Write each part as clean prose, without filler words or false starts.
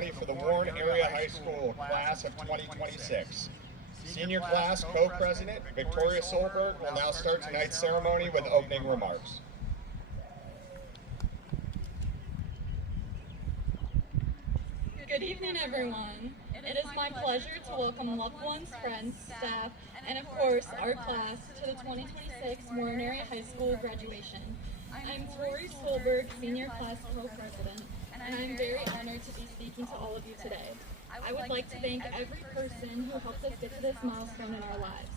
ceremony for the Warren Area High School class of 2026. Senior class co-president Victoria Solberg will now start tonight's ceremony with opening remarks. Good evening, everyone. It is my pleasure to welcome loved ones, friends, staff, and of course, our class to the 2026 Warren Area High School graduation. I'm Tori Solberg, Senior Class Co-President, and I'm very honored to be speaking to all of you today. I would like to thank every person who helped us get to this milestone in our lives.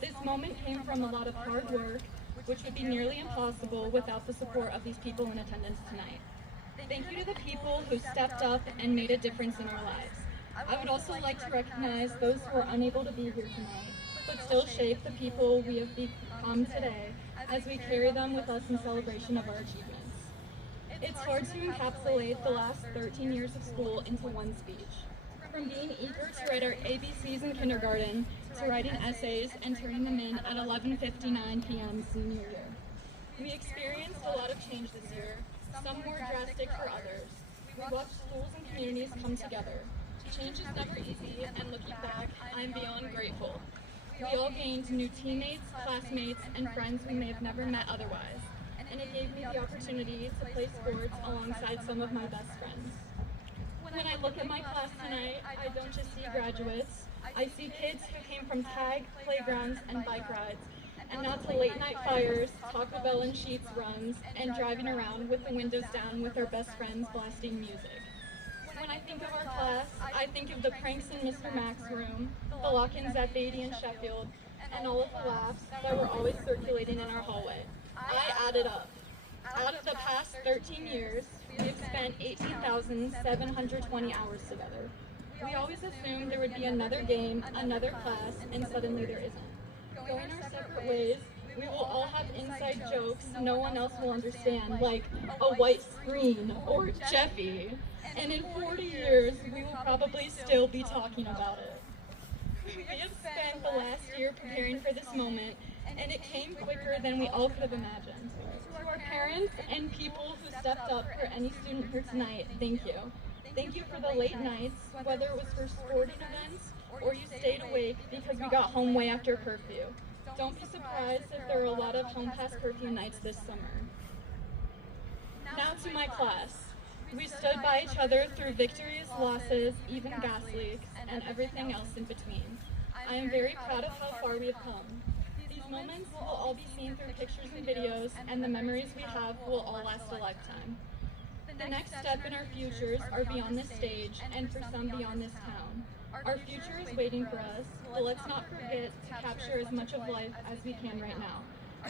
This moment came from a lot of hard work, which would be nearly impossible without the support of these people in attendance tonight. Thank you to the people who stepped up and made a difference in our lives. I would also like to recognize those who are unable to be here tonight, but still shape the people we have become today as we carry them with us in celebration of our achievements. It's hard to encapsulate the last 13 years of school into one speech. From being eager to write our ABCs in kindergarten, to writing essays and turning them in at 11:59 p.m. senior year. We experienced a lot of change this year, some more drastic for others. We watched schools and communities come together. Change is never easy, and looking back, I'm beyond grateful. We all gained new teammates, classmates, and friends we may have never met otherwise, and it gave me the opportunity to play sports alongside some of my best friends. When I look at my class tonight, I don't just see graduates. I see kids who came from tag, playgrounds, and bike rides, and not to late night fires, Taco Bell and Sheetz runs, and driving around with the windows down with our best friends blasting music. When I think of our class, I think of the pranks in Mr. Mack's room, the lock-ins at Beatty and Sheffield, and all of the laughs that were always circulating in our hallway. I added up. Out of the past 13 years, we've spent 18,720 hours together. We always assumed there would be another game, another class, and suddenly there isn't. Going our separate ways, we will all have inside jokes no one else will understand, like a white screen or Jeffy. And in 40 years, we will probably still be talking about it. We have spent the last year preparing for this moment, and it came quicker than we all could have imagined. To our parents and people who stepped up for any student here tonight, thank you. Thank you for the late nights, whether it was for sporting events or you stayed awake because we got home way after curfew. Don't be surprised if there are a lot of home past curfew nights this summer. Now to my class. We stood by each other through victories, losses, even gas leaks, and everything else in between. I am very proud of how far we have come. These moments will all be seen through pictures and videos, and the memories we have will all last a lifetime. The next step in our futures are beyond this stage, and for some beyond this town. Our future is waiting for us, but let's not forget to capture as much of life as we can right now.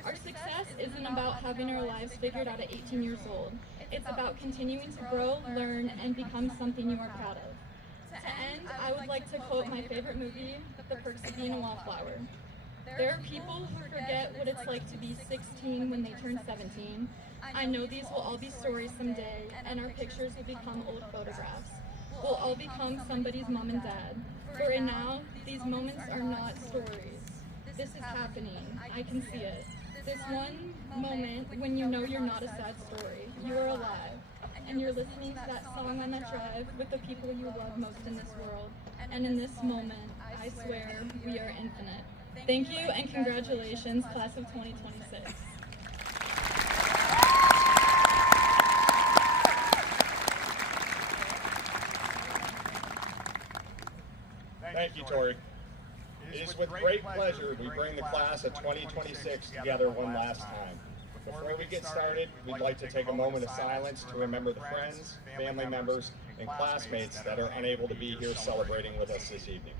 Our success isn't about having our lives figured out at 18 years old. It's about continuing to grow, learn, and become something you are proud of. To end, I would like to quote my favorite movie, The Perks of Being a Wallflower. There are people who forget what it's like to be 16 when they turn 17. I know these will all be stories someday, and our pictures will become old photographs. We'll all become somebody's mom and dad. For right now, these moments are not stories. This is happening. I can see it. This one moment when you know you're not a sad story. You are alive. And you're listening to that song on that drive with the people you love most in this world. And in this moment, I swear, we are infinite. Thank you and congratulations, class of 2026. Thank you, Tori. It is with great pleasure we bring the class of 2026 together one last time. Before we get started, we'd like to take a moment of silence to remember the friends, family members, and classmates that are unable to be here celebrating with us this evening.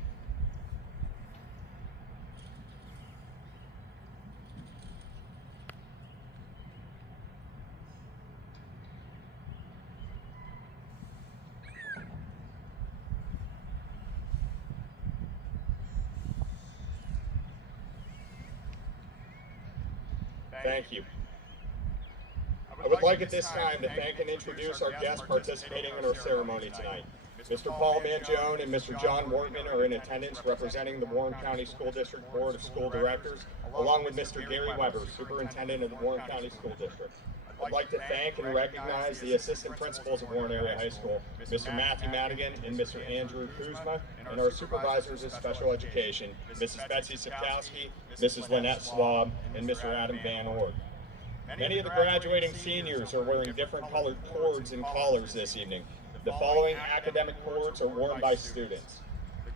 Thank you. I would like at this time to thank and introduce our guests participating in our ceremony tonight. Mr. Paul Mangione and Mr. John Wortman are in attendance representing the Warren County School District Board of School Directors, along with Mr. Gary Weber, Superintendent of the Warren County School District. I'd like to thank and recognize the assistant principals of Warren Area High School, Mr. Matthew Madigan and Mr. Andrew Kuzma, and our supervisors of special education, Mrs. Betsy Sikowski, Mrs. Lynette Swab, and Mr. Adam Van Ord. Many of the graduating seniors are wearing different colored cords and collars this evening. The following academic cords are worn by students.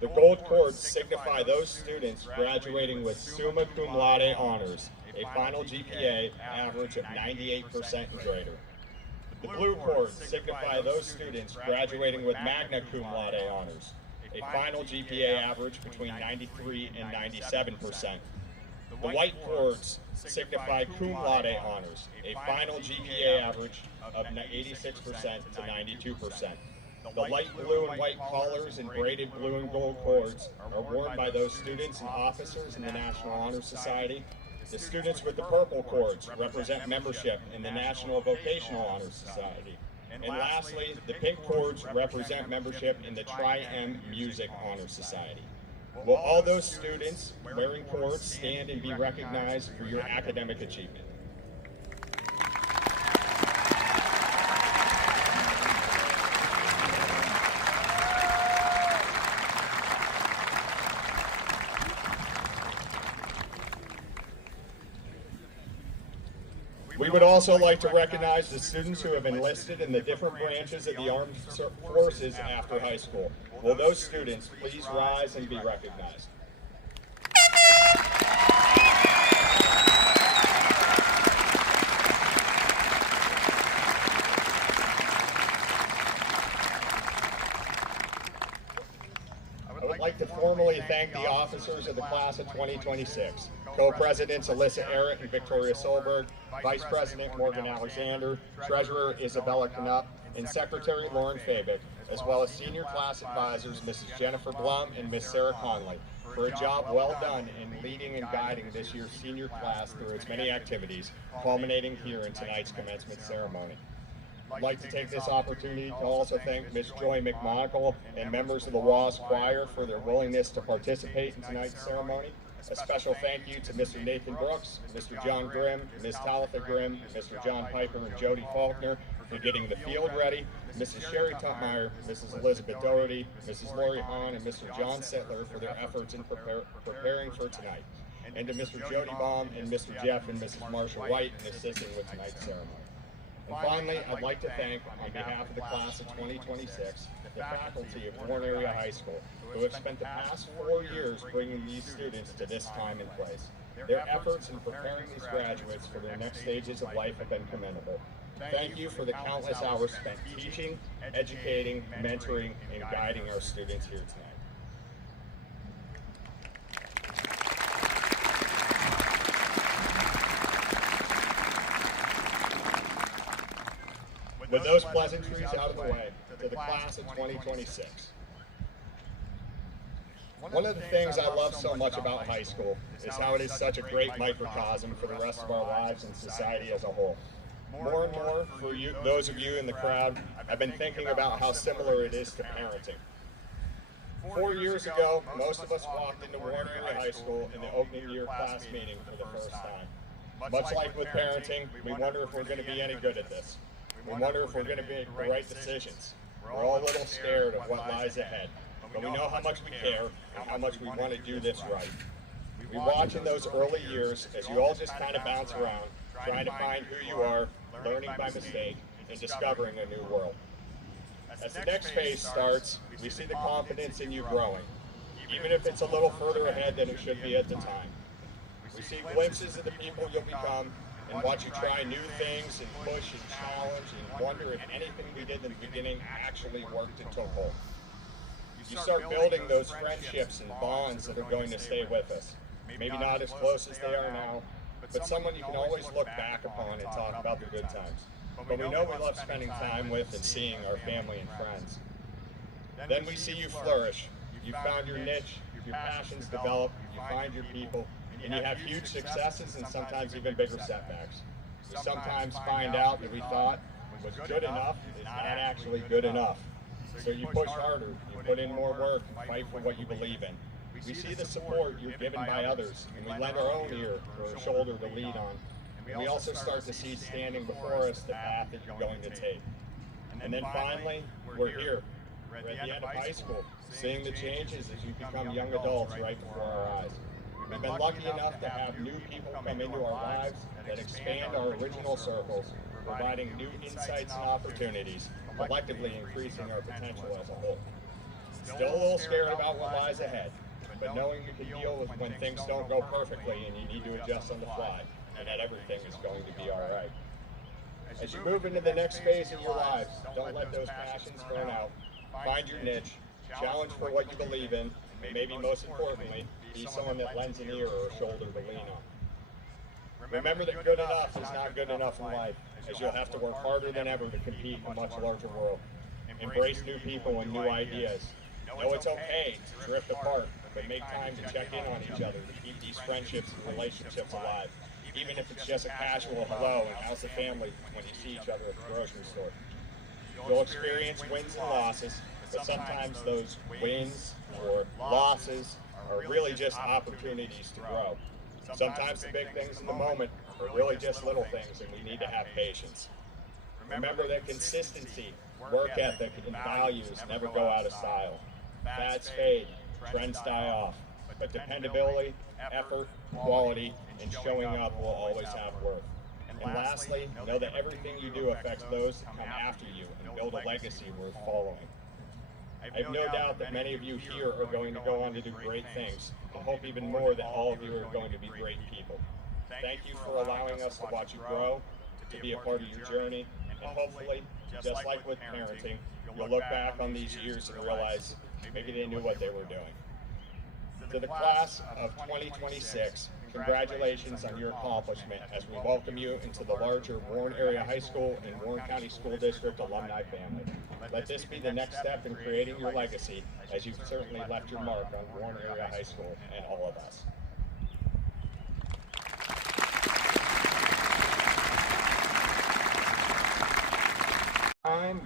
The gold cords signify those students graduating with summa cum laude honors, a final GPA average of 98% and greater. The blue cords signify those students graduating with magna cum laude honors, a final GPA average between 93 and 97%. The white cords signify cum laude honors, a final GPA average of 86% to 92%. The light blue and white collars and braided blue and gold cords are worn by those students and officers in the National Honor Society. The students with the purple cords represent membership in the National Vocational Honor Society. And lastly, the pink cords represent membership in the Tri-M Music Honor Society. Will all those students wearing cords stand and be recognized for your academic achievement? We would also like to recognize the students who have enlisted in the different branches of the armed forces after high school. Will those students please rise and be recognized? I would like to formally thank the officers of the class of 2026, Co-Presidents Alyssa Arrett and Victoria Solberg, Vice President Morgan Alexander, Treasurer Isabella Knupp, and Secretary Lauren Fabick, as well as Senior Class Advisors Mrs. Jennifer Blum and Ms. Sarah Conley, for a job well done in leading and guiding this year's senior class through its many activities, culminating here in tonight's commencement ceremony. I'd like to take this opportunity to also thank Ms. Joy McMonagle and members of the WAHS Choir for their willingness to participate in tonight's ceremony. A special thank you to Mr. Nathan Brooks, Mr. John Grimm, Ms. Talitha Grimm, Mr. John Piper, and Jody Faulkner for getting the field ready, Mrs. Sherry Tutmeyer, Mrs. Elizabeth Doherty, Mrs. Lori Hahn, and Mr. John Sittler for their efforts in preparing for tonight, and to Mr. Jody Baum and Mr. Jeff and Mrs. Marsha White in assisting with tonight's ceremony. And finally, I'd like to thank, on behalf of the class of 2026, the faculty of Warren Area High School, who have spent the past 4 years bringing these students to this time and place. Their efforts in preparing these graduates for their next stages of life have been commendable. Thank you for the countless hours spent teaching, educating, mentoring, and guiding our students here tonight. With those pleasantries out of the way, to the class of 2026. One of the things I love so much about high school is how it is such a great microcosm for the rest of our lives and society as a whole. More and more, for you, those of you in the crowd, I've been thinking about how similar it is to parenting. 4 years ago, most of us walked into Warren Area High School in the opening year class meeting for the first time. Much like with parenting, we wonder if we're going to be any good at this. We wonder if we're going to make the right decisions. We're all a little scared of what lies ahead, but we know how much we care and how much we want to do this right. We watch in those early years as you all just kind of bounce around, trying to find who you are, learning by mistake, and discovering a new world. As the next phase starts, we see the confidence in you growing, even if it's a little further ahead than it should be at the time. We see glimpses of the people you'll become, and watch you try new things and push and challenge and wonder if anything we did in the beginning actually worked and took hold. You start building those friendships and bonds that are going to stay with us. Maybe not as close as they are now, but someone you can always look back upon and talk about the good times. But we know we love spending time with and seeing our family and friends. Then we see you flourish. You found your niche, your passions develop, you find your people, and you have huge successes and sometimes even bigger setbacks. We sometimes find out that we thought was good enough is not actually good enough. So you push harder, you put in more work, and fight for what you believe in. We see the support you're given by others, and we lend our own ear or shoulder to lean on. we also start to see standing before us the path that you're going to take. And then finally, we're here. We're at the end of high school, seeing the changes as you become young adults right before our eyes. We've been lucky enough to have new people come into our lives that expand our original circles, providing new insights and opportunities, collectively increasing our potential as a whole. Still a little scared about what lies ahead, but knowing you can deal with when things don't go perfectly and you need to adjust on the fly, and that everything is going to be all right. As you move into the next phase of your lives, don't let those passions burn out. Find your niche, challenge for what you believe in, and maybe most importantly, be someone that lends an ear or a shoulder to lean on. Remember that good enough is not good enough in life, as you'll have to work harder than ever to compete in a much larger world. Embrace new people and new ideas. Know it's okay to drift apart, but make time to check in on each other to keep these friendships and relationships alive, even if it's just a casual hello and how's the family when you see each other at the grocery store. You'll experience wins and losses, but sometimes those wins or losses are really just opportunities to grow. Sometimes the big things in the moment are really just little things, and we need to have patience. Remember that consistency, work ethic, and values never go out of style. Fads fade, trends die off, but dependability, effort, quality, and showing up will always have worth. And lastly, know that everything you do affects those that come after you and build a legacy worth following. I have no doubt that many of you here are going to go on to do great things, and hope even more that all of you are going to be great people. Thank you for allowing us to watch you grow, to be a part of your journey, and hopefully, just like with parenting, you'll look back on these years and realize maybe they knew what they were doing. To the class of 2026, congratulations on your accomplishment as we welcome you into the larger Warren Area High School and Warren County School District alumni family. Let this be the next step in creating your legacy, as you've certainly left your mark on Warren Area High School and all of us.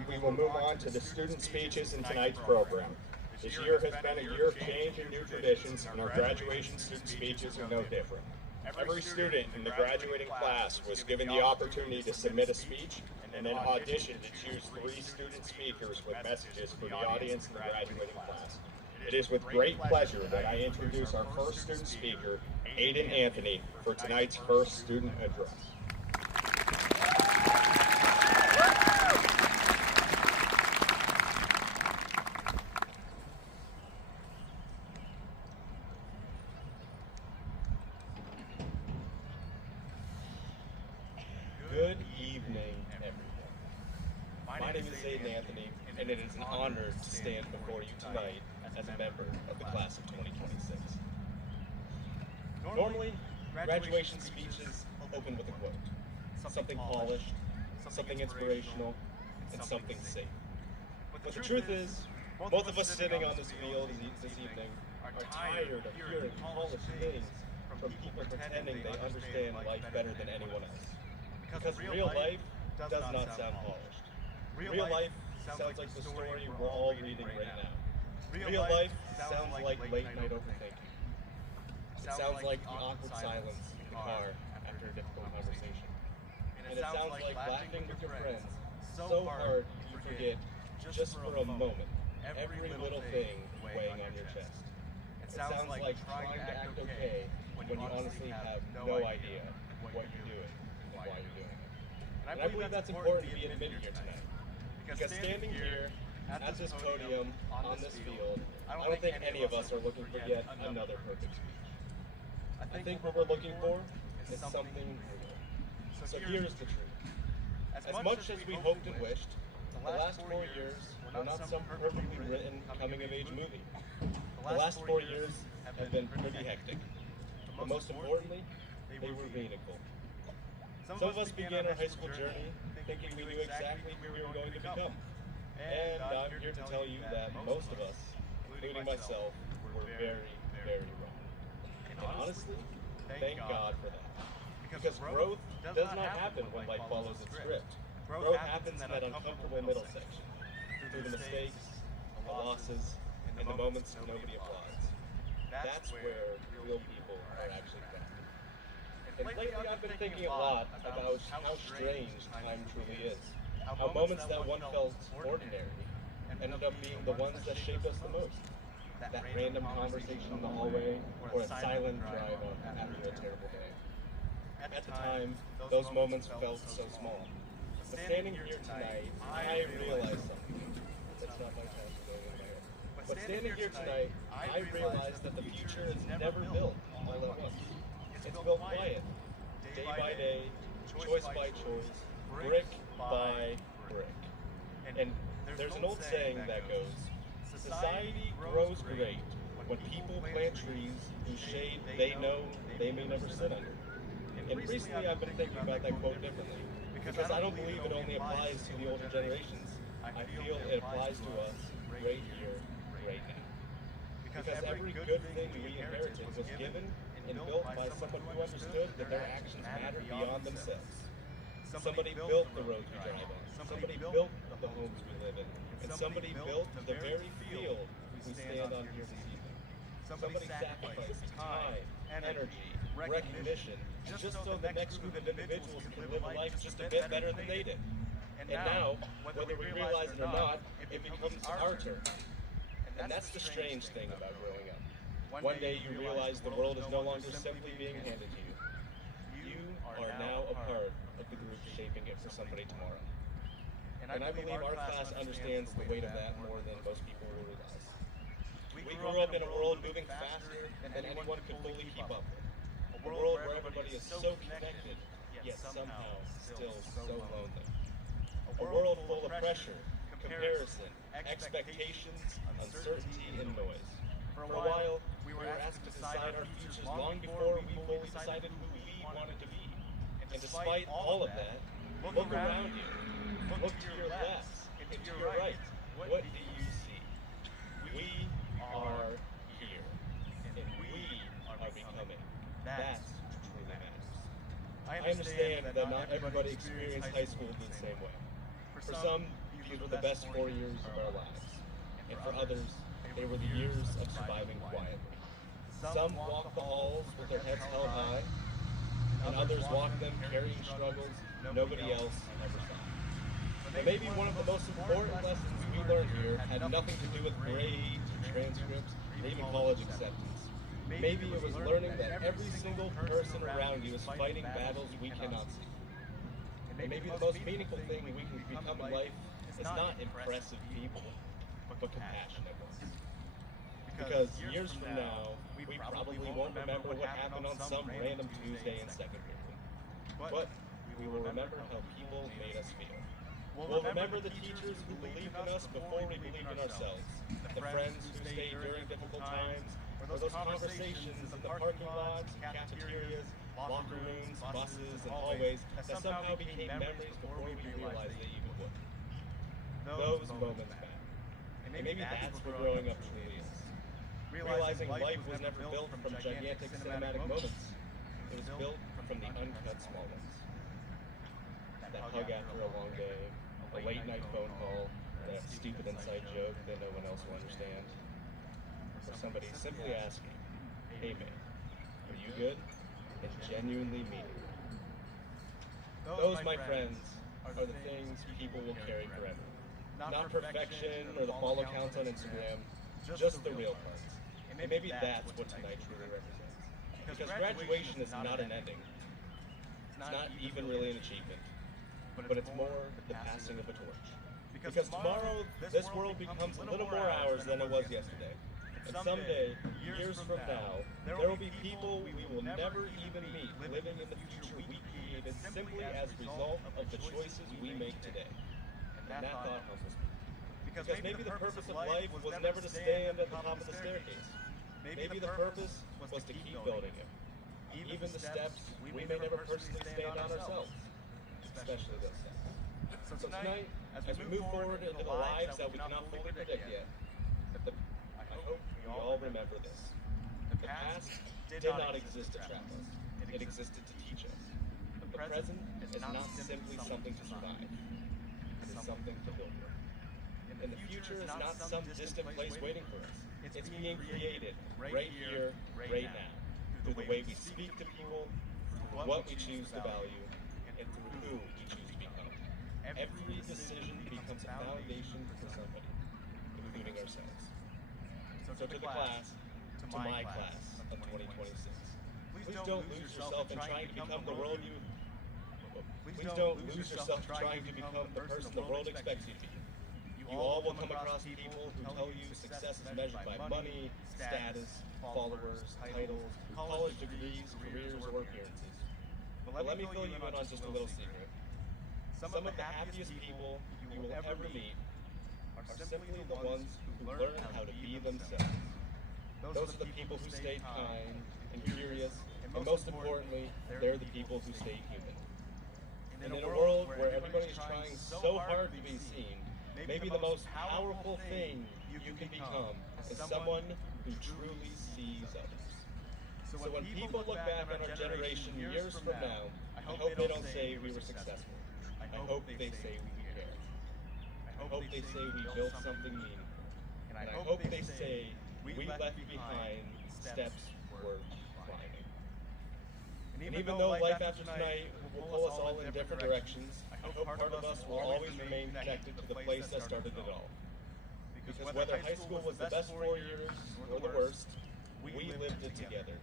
We will move on to the student speeches in tonight's program. This year has been a year of change and new traditions, and our graduation student speeches are no different. Every student in the graduating class was given the opportunity to submit a speech and then audition to choose 3 student speakers with messages for the audience in the graduating class. It is with great pleasure that I introduce our first student speaker, Aiden Anthony, for tonight's first student address. Good evening, everyone. My name is Aiden Anthony, and it is an honor to stand before you tonight as a member of the class of 2026. Normally, graduation speeches open with a quote, something polished, something inspirational, and something safe. But the truth is, both of us sitting on this field this evening are tired of hearing polished things from people pretending they understand life better than anyone else. Because real life does not sound polished. Real life sounds like the story we're all reading right now. Real life sounds like late night overthinking. It sounds like the awkward silence in the car after a difficult conversation. And it sounds like laughing with your friends so hard you forget, just for a moment, every little thing weighing on your chest. It sounds like trying to act okay when you honestly have no idea what you're doing and why you're doing it. And I believe that's important to be admitted here tonight. Because standing here, at this podium, on this field, I don't think any of us are looking for yet another perfect speech. I think what we're looking for is something real. So here's the truth. As much as we hoped and wished, the last 4 years were not some perfectly written coming-of-age movie. The last 4 years have been pretty hectic. But most importantly, they were meaningful. Some of us began our high school journey thinking we knew exactly who we were going to become. And I'm here to tell you that most of us, including myself, were very, very wrong. And honestly, thank God for that. Because growth does not happen when life follows its script. Growth happens in that uncomfortable middle section, through the mistakes, the losses, and the moments nobody applauds. That's where real people are actually found. And lately I've been thinking a lot about how strange time truly is. How moments that one felt ordinary ended up being the ones that shaped us the most. That random conversation in the hallway, or a silent drive after a terrible day. At the time, those moments felt so small. But standing here tonight, I realized something. That's not my passion going in my head. But standing here tonight, I realized that the future is never built all at once. It's built quiet, day by day, choice by choice, brick by brick. And there's an old saying that goes, society grows great when people plant trees whose shade they know they may never sit under. And recently I've been thinking about that quote differently, because I don't believe it only applies to the older generations. I feel it applies to us right here, right now. Because every good thing we inherited was given and built by someone who understood that their actions mattered beyond themselves. Somebody built the roads we drive on, somebody built the homes we live in, and somebody built the very field we stand on here this evening. Somebody sacrificed time, energy, recognition, just so the next group of individuals can live a life just a bit better than they did. And now, whether we realize it or not, it becomes our turn. And that's the strange thing about growing up. One day you realize the world is no longer simply being handed to you. You are now a part of the group shaping it for somebody tomorrow. And I believe our class understands the weight of that more than most people will realize. We grew up in a world moving faster than anyone could fully keep up with. A world where everybody is so connected, yet somehow still so lonely. A world full of pressure, comparison, expectations, uncertainty, and noise. For a while, we were asked to decide our futures long before we fully decided who we wanted to be. And despite all of that, look around you. Look to your left and to your right. What do you see? We are here. And we are becoming. That's what truly matters. I understand that not everybody experienced high school the same way. For some, these were the best 4 years of our lives. And for others, they were the years of surviving quietly. Some walked the halls with their heads held high, and others walked them carrying struggles nobody else ever saw. And maybe one of the most important lessons we learned here had nothing to do with grades, transcripts, or even college acceptance. Maybe it was learning that every single person around you is fighting battles we cannot see. And maybe the most meaningful thing we can become in life is not impressive people, but compassionate ones. Because years from now, we probably won't remember what happened on some random Tuesday in second period. But we will remember how people made us feel. We'll remember the teachers who believed in us before we believed in ourselves. The friends who stayed during difficult times, or those conversations in the parking lots, cafeterias, locker rooms, buses, and hallways that somehow became memories before we realized they even would. Those moments matter. And maybe that's what growing up truly is. Realizing life was never built from gigantic cinematic moments. It was built from the uncut small ones. That hug after a long day, a late night phone call, that stupid inside joke that no one else will understand. Or somebody simply asking, hey man, are you good? And genuinely meaning it. Those, my friends, are the things people will carry forever. Not perfection or the follow counts on Instagram, just the real parts. And maybe that's what tonight truly represents. Because graduation is not an ending. It's not even really an achievement. But it's more the passing of a torch. Because tomorrow, this world becomes a little more ours than it was yesterday. And someday, years from now, there will be people we will never even meet living in the future we created simply as a result of the choices we make today. And that thought helps us. Because maybe the purpose of life was never to stand at the top of the staircase. Maybe the purpose was to keep building it. Even the steps we may never personally stand on ourselves. Especially those steps. So tonight, as we move forward into the lives that we cannot fully predict yet, I hope we all remember this. The past did not exist to trap us. It existed to teach us. The present is not simply something to survive. It is something to build with. And the future is not some distant place waiting for us. It's being created right here, right now, through the way we speak to people, through what we choose to value, and through who we choose to become. Every decision becomes a foundation for somebody, including ourselves. So to the class, to my class of 2026, please don't lose yourself in trying to become the world you... Please don't lose yourself trying to become the person the world expects you to be. You all will come across people who tell you success is measured by money, status, followers, titles, college degrees, careers, or appearances. But let me fill you in on just a little secret. Some of the happiest people you will ever meet are simply the ones who learn how to be themselves. Those are the people who stay kind and curious, and most importantly, they're the people who stay human. And in a world where everybody is trying so hard to be seen, maybe the most powerful thing you can become is someone who truly sees others. So when people look back on our generation years from now, I hope they don't say we were successful. I hope they say we care. I hope they say we built something meaningful. And I hope they say we left behind steps worth climbing. And even though life after tonight will pull us all in different directions, I hope part of us will always remain connected to the place that started it all. Because whether high school was the best 4 years or the worst, we lived it together.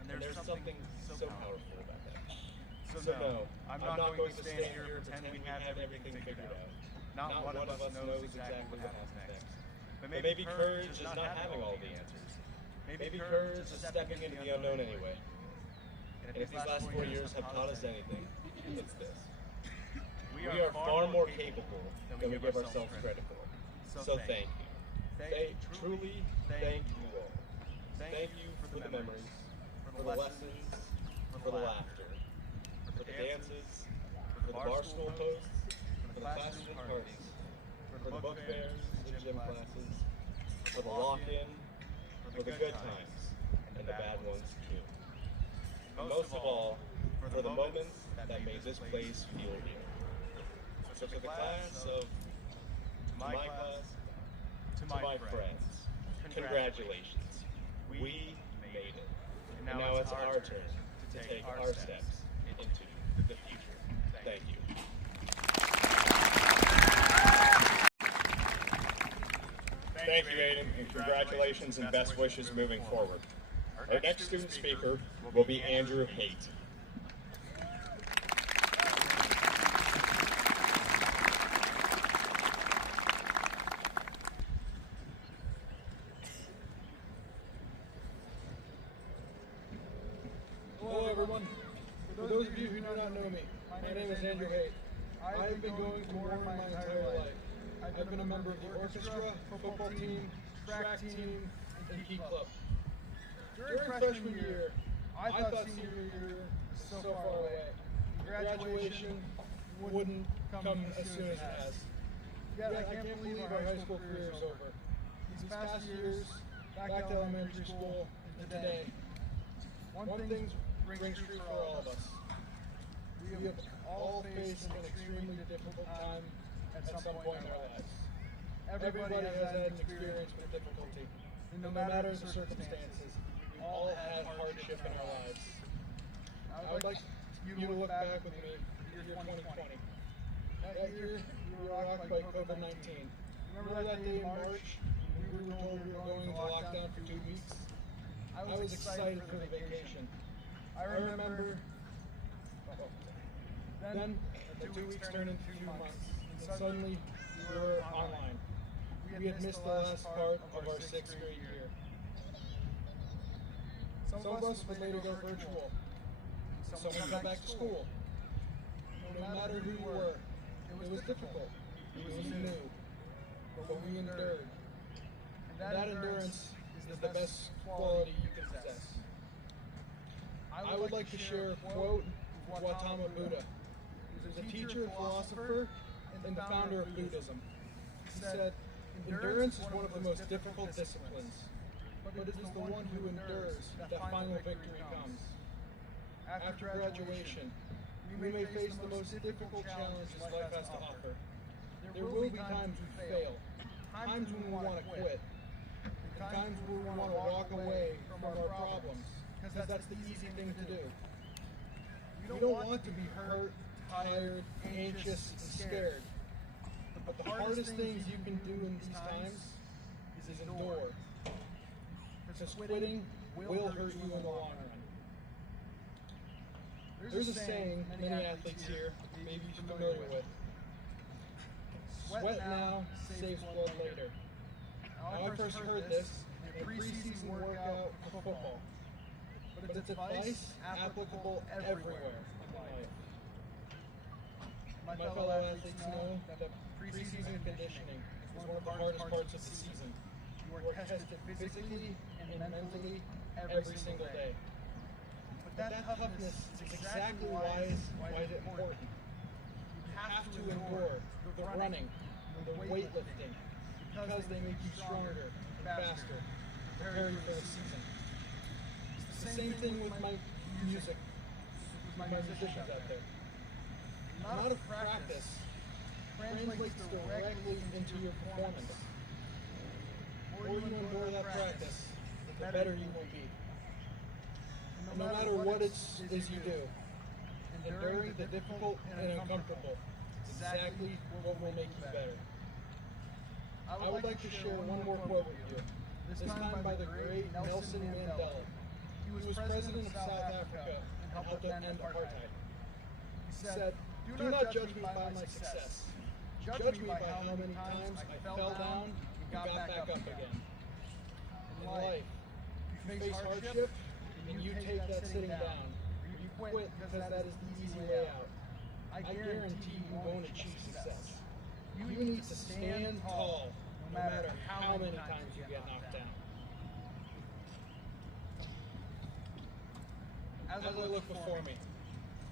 And there's something so powerful about that. So no, I'm not going to stand here and pretend we have everything figured out. Not one of us knows exactly what happens next. But maybe courage is not having all the answers. Maybe courage is stepping into the unknown anyway. And if these last 4 years have taught us anything, it's this. We are far more capable than we give ourselves credit for. So thank you. Truly thank you all. Thank you for the memories, for the lessons, for the laughter, for the dances, for the bar stool posts, for the classroom parties, for the book fairs and gym classes, for the lock-in, for the good times, and the bad ones too. And most of all, for the moments that made this place feel real. So for the class of, to my class, to my friends, congratulations. We made it. And now it's our turn to take our steps into the future. Thank you. Thank you, Aiden, and congratulations and best wishes moving forward. Our next student speaker will be Andrew Haight. Hello everyone. For those of you who do not know me, my name is Andrew Haight. I have been going to Warren my entire life. I've been a member of the orchestra, football team, track team, and key club. During freshman year, I thought senior year was so far away. Graduation wouldn't come as soon as it has. Yet I can't believe our high school career is over. These past years, back to elementary school, and today, one thing rings true for all of us. We have all faced an extremely difficult time at some point in our lives. Everybody has had an experience with difficulty, no matter the circumstances. We all had hardship in our lives. I would like you to look back with me to the year 2020. That year, we were rocked by COVID-19. Remember that day in March when we were told we were going into lockdown for 2 weeks? I was excited for the vacation. I remember then the 2 weeks turned into 2 months, and suddenly we were online. We had missed the last part of our 6th grade year. Some of us would later go virtual. Some would come back to school. No matter who you were, it was difficult. It was new. But we endured. And that endurance is the best quality you can possess. I would like to share a quote of Gautama Buddha, who was a teacher, philosopher, and the founder of Buddhism. He said, "Endurance is one of the most difficult disciplines, but it is the one who endures that final victory comes." After graduation, we may face the most difficult challenges life has to offer. There will be times we fail, times when we want to quit, and times when we want to walk away from our problems, because that's the easy thing to do. You don't want to be hurt, tired, anxious, and scared. But the hardest things you can do in these times is endure. Because quitting will hurt you in the long run. There's a saying many athletes here may be familiar with. Sweat now saves blood later. Now, I first heard this in a preseason workout for football. But it's advice applicable everywhere in life. My fellow athletes know that preseason conditioning is one of the hardest parts of the season. You are tested physically and mentally every single day. But that toughness is exactly why is it important. You have to endure the running, the weightlifting, because they make you stronger and faster, prepare you for the season. It's the same thing with my music, with my musicians out there. The amount of practice translates directly into your performance. The more you endure that practice, the better you will be. And no matter what it is you do, enduring the difficult and uncomfortable is exactly what will make you better. I would like to share one more quote with you, this time by the great Nelson Mandela. He was president of South Africa and helped to end apartheid. He said, "Do not judge me by my success. Judge me by how many times I fell down and got back up again." In life, you face hardship and you take that sitting down, or you quit because that is the easy way out. I guarantee you won't achieve success. You need to stand tall, no matter how many times you get knocked down. As I look before me,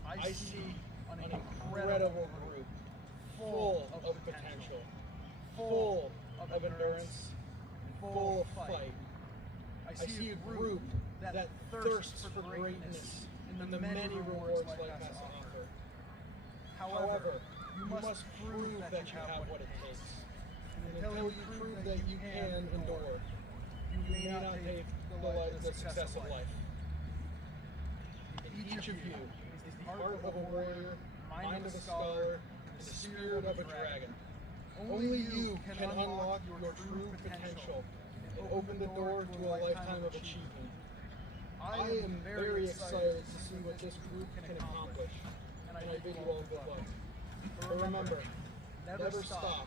I see an incredible group, full of potential, full of endurance, and full of fight. I see a group that thirsts for greatness and the many rewards life has to offer. However, you must prove that you have what it takes. And until you prove that you can endure, you may not take the success of life. Each of you is the heart of a warrior, mind of a scholar, and the spirit of a dragon. Only you can unlock your true potential and open the door to a lifetime of achievement. I am very excited to see what this group can accomplish, and I bid you all good luck. But remember, never stop,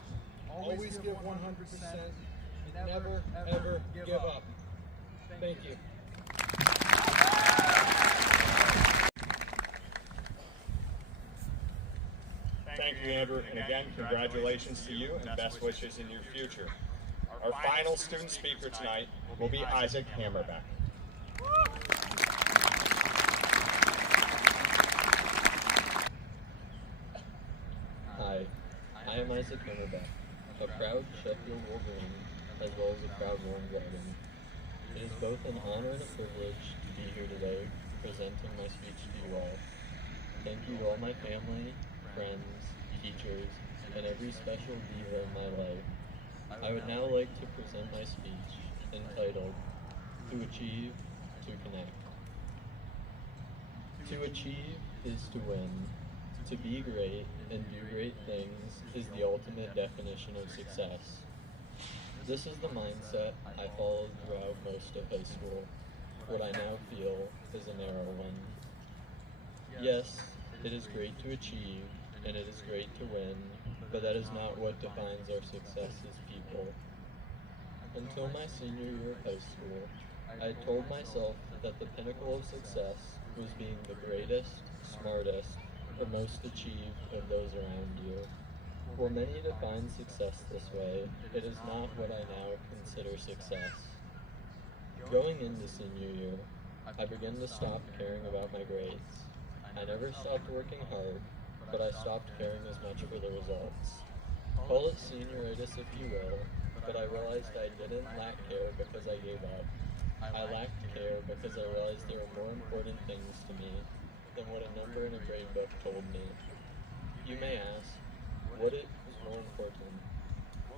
always give 100%, and never, ever give up. Thank you. Thank you, Andrew, and again, congratulations to you and best wishes in your future. Our final student speaker tonight will be Isaac Hammerbeck. Hi, I am Isaac Hammerbeck, a proud Sheffield Wolverine, as well as a proud Warren Dragon. It is both an honor and a privilege to be here today, presenting my speech to you all. Thank you to all my family, friends, teachers, and every special diva in my life. I would now like to present my speech entitled, To Achieve, to Connect. To achieve is to win. To be great and do great things is the ultimate definition of success. This is the mindset I followed throughout most of high school. What I now feel is a narrow one. Yes, it is great to achieve, and it is great to win, but that is not what defines our success as people. Until my senior year of high school, I told myself that the pinnacle of success was being the greatest, smartest, or most achieved of those around you. While many define success this way, it is not what I now consider success. Going into senior year, I began to stop caring about my grades. I never stopped working hard, but I stopped caring as much for the results. Call it senioritis if you will, but I realized I didn't lack care because I gave up. I lacked care because I realized there were more important things to me than what a number in a grade book told me. You may ask, what is more important?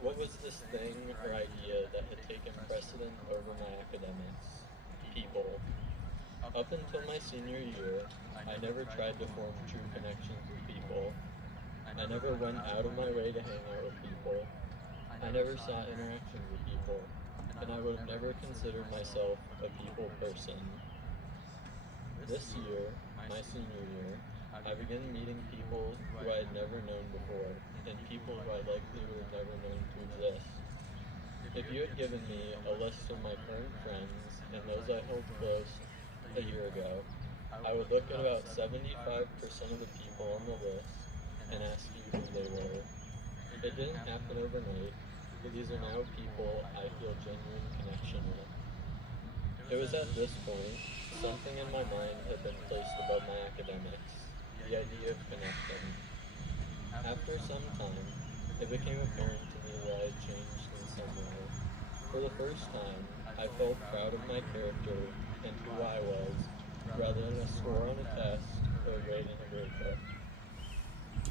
What was this thing or idea that had taken precedent over my academics? People. Up until my senior year, I never tried to form true connections with people. I never went out of my way to hang out with people. I never sought interactions with people, and I would have never considered myself a people person. This year, my senior year, I began meeting people who I had never known before, and people who I likely would have never known to exist. If you had given me a list of my current friends and those I held close a year ago, I would look at about 75% of the people on the list and ask you who they were. It didn't happen overnight, but these are now people I feel genuine connection with. It was at this point, something in my mind had been placed above my academics, the idea of connecting. After some time, it became apparent to me that I had changed in some way. For the first time, I felt proud of my character and who I was, rather than a score on a test or a grade in a grade book.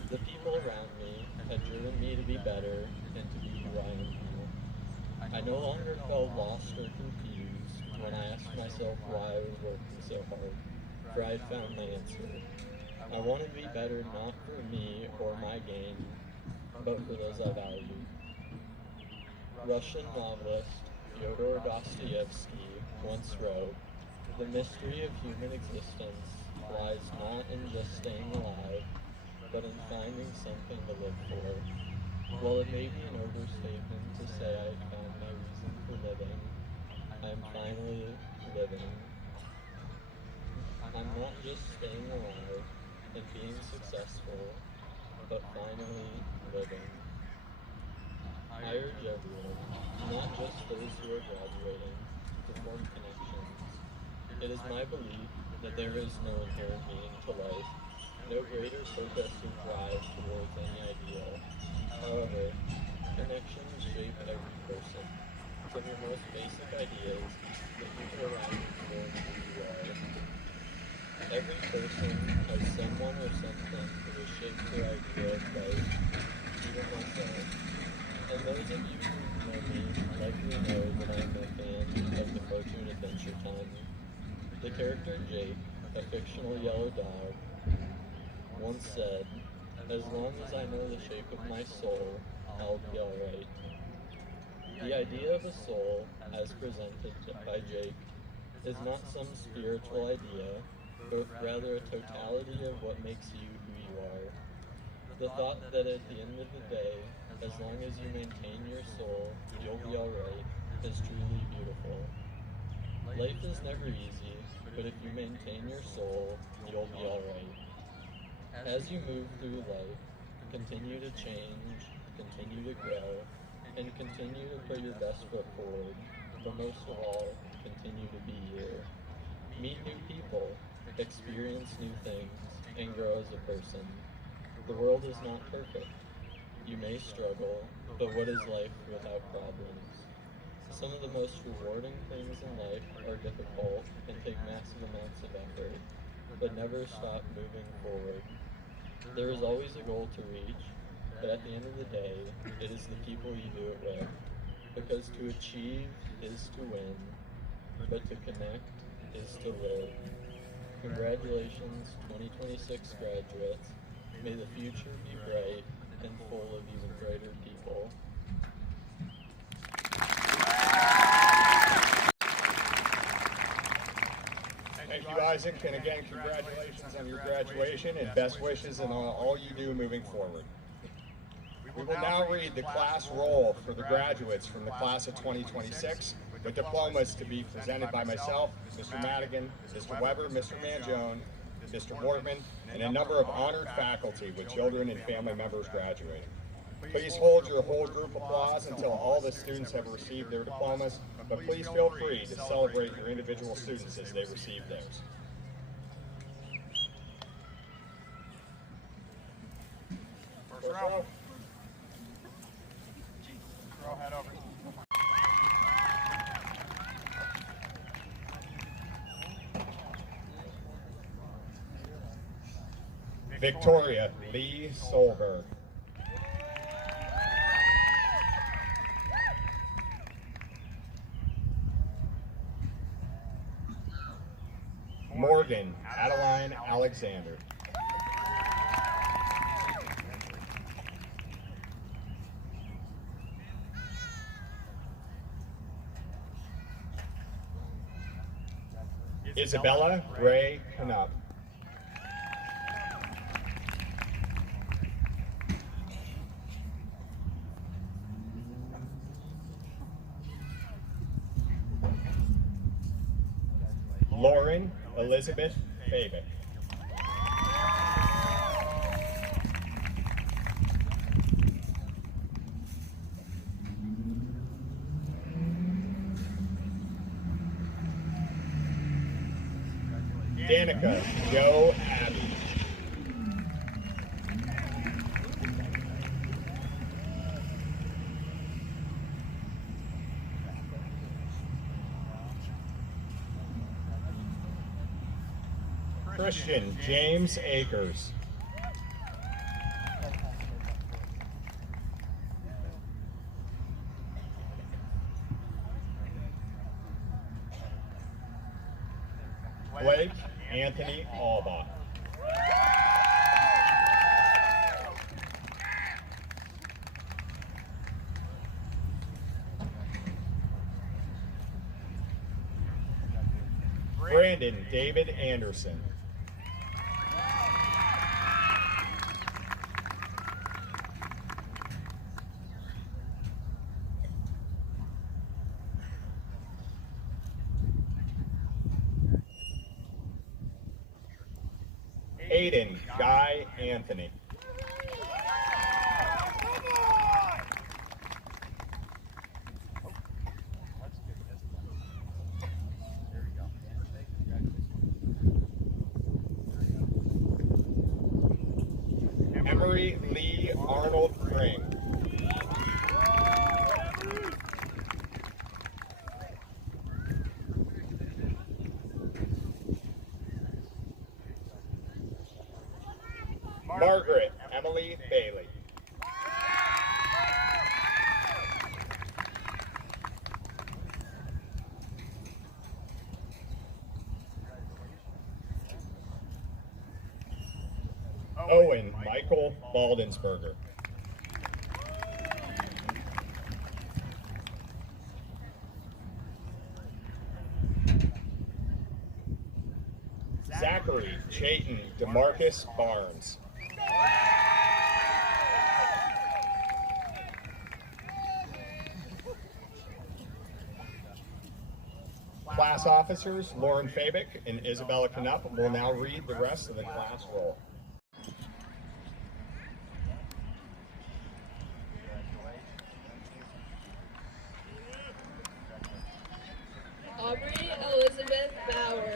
The people around me had driven me to be better and to be who I am now. I no longer felt lost or confused when I asked myself why I was working so hard, for I had found my answer. I wanted to be better not for me or my gain, but for those I valued. Russian novelist Fyodor Dostoevsky once wrote, "The mystery of human existence lies not in just staying alive, but in finding something to live for." While it may be an overstatement to say I have found my reason for living, I am finally living. I'm not just staying alive and being successful, but finally living. I urge everyone, not just those who are graduating, to form connections. It is my belief that there is no inherent meaning to life, no greater purpose or drive towards any ideal. However, connections shape every person. From your most basic ideas, the people around you form who you are. Every person has someone or something that has shaped their idea of life, even myself. And those of you who know me likely know that I am a fan of the cartoon Adventure Time. The character Jake, a fictional yellow dog, once said, "As long as I know the shape of my soul, I'll be alright." The idea of a soul, as presented by Jake, is not some spiritual idea, but rather a totality of what makes you who you are. The thought that at the end of the day, as long as you maintain your soul, you'll be alright, is truly beautiful. Life is never easy, but if you maintain your soul, you'll be alright. As you move through life, continue to change, continue to grow, and continue to put your best foot forward, but most of all, continue to be you. Meet new people, experience new things, and grow as a person. The world is not perfect. You may struggle, but what is life without problems? Some of the most rewarding things in life are difficult and take massive amounts of effort, but never stop moving forward. There is always a goal to reach, but at the end of the day, it is the people you do it with. Because to achieve is to win, but to connect is to live. Congratulations, 2026 graduates. May the future be bright and full of even brighter people. Thank you, Isaac, and again, congratulations on your graduation and best wishes in all you do moving forward. We will now read the class roll for the graduates from the class of 2026, with diplomas to be presented by myself, Mr. Madigan, Mr. Weber, Mr. Mangione, Mr. Mortman, and a number of honored faculty with children and family members graduating. Please hold your whole group applause until all the students have received their diplomas, but please feel free to celebrate your individual students as they receive theirs. First row. Row, head over. Victoria Lee Solberg. Morgan Adeline Alexander. Isabella Ray Canup. Lauren Elizabeth Fabick. Danica Joe Abbey. Christian James Akers. Blake Anthony Alba. Brandon David Anderson. Aiden Guy Anthony. Emery Lee Arnold Ring. Margaret Emily Bailey. Owen Michael Baldensberger. Zachary Chayton DeMarcus Barnes. Class officers Lauren Fabick and Isabella Canup will now read the rest of the class roll. Aubrey Elizabeth Bauer.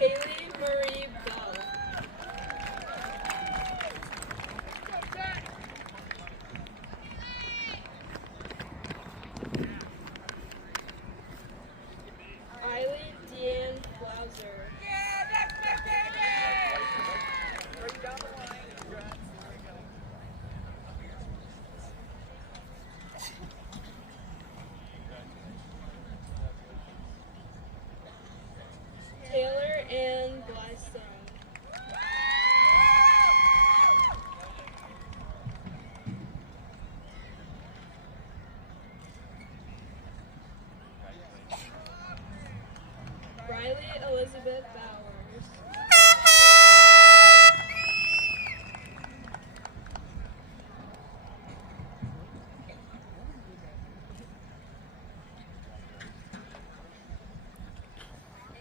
Kaylee Marie Bell. Eileen Deanne Blauser. Taylor Ann Glyson. Riley Elizabeth Bowers.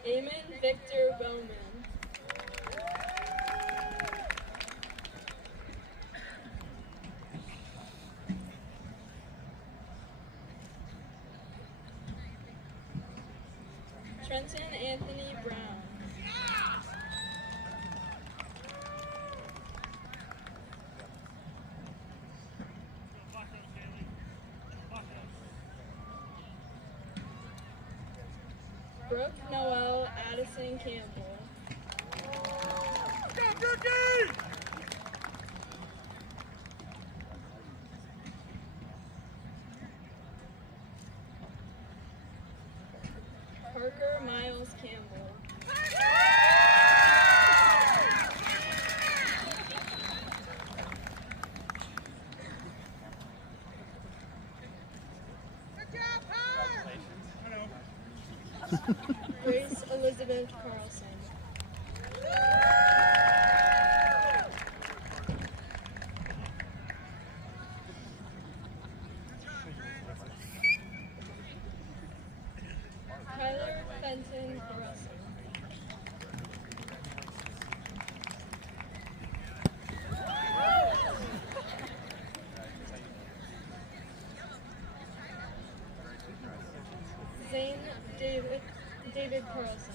Eamon Victor Bowman. Trenton Anthony Brown. Brooke Noel Addison Campbell. Parker Miles Campbell. Grace Elizabeth Carlson. Tyler Fenton Russell. Zane David Carlson.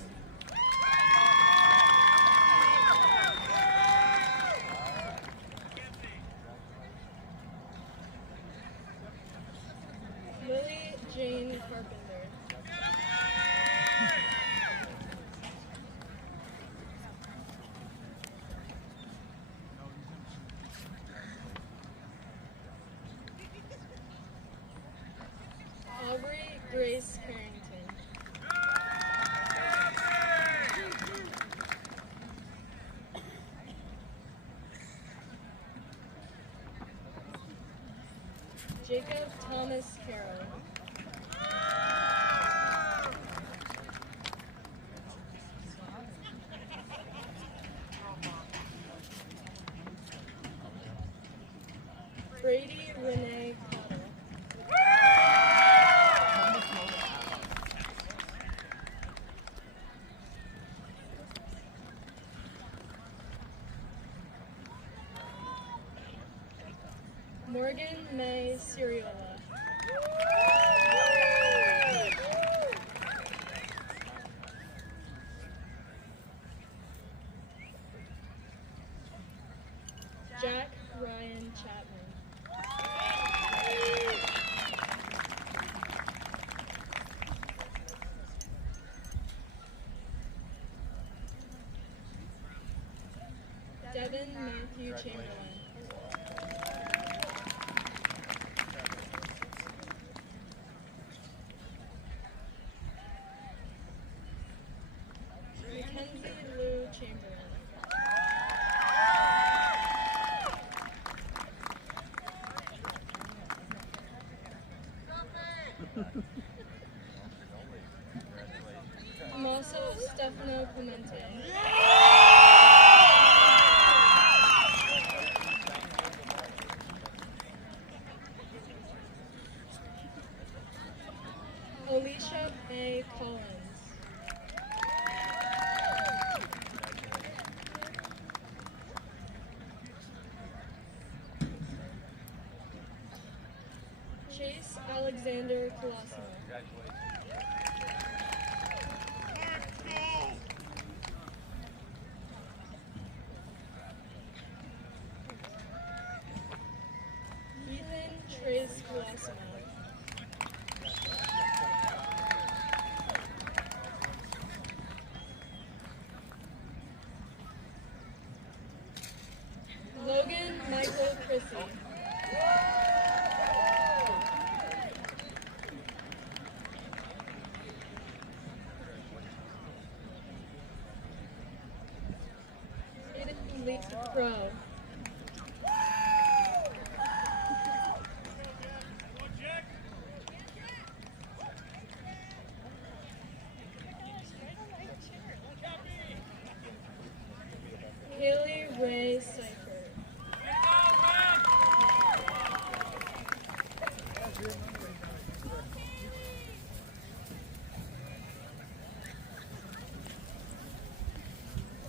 Lily Jane Carpenter. Aubrey Grace Carrington. Jacob Thomas Carroll. Brady Renee Cotter. Morgan May Ciriola. Jack Ryan Chapman. Devin Matthew Chamberlain. Mackenzie Lou Chamberlain. Tommaso Stefano Clemente. Alicia A. Collins. Chase Alexander Colosimo. Ethan Trace Colosimo. Logan Michael Chrissy. Aiden Lee Pro. Haley Ray Seifert.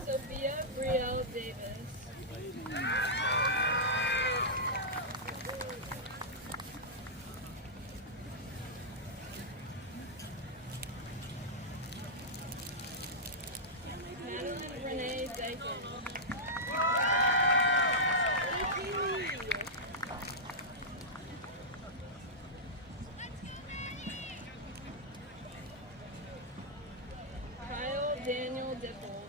Sophia Brielle Davis. Madeline Renee Dyken. Kyle Daniel Dipple.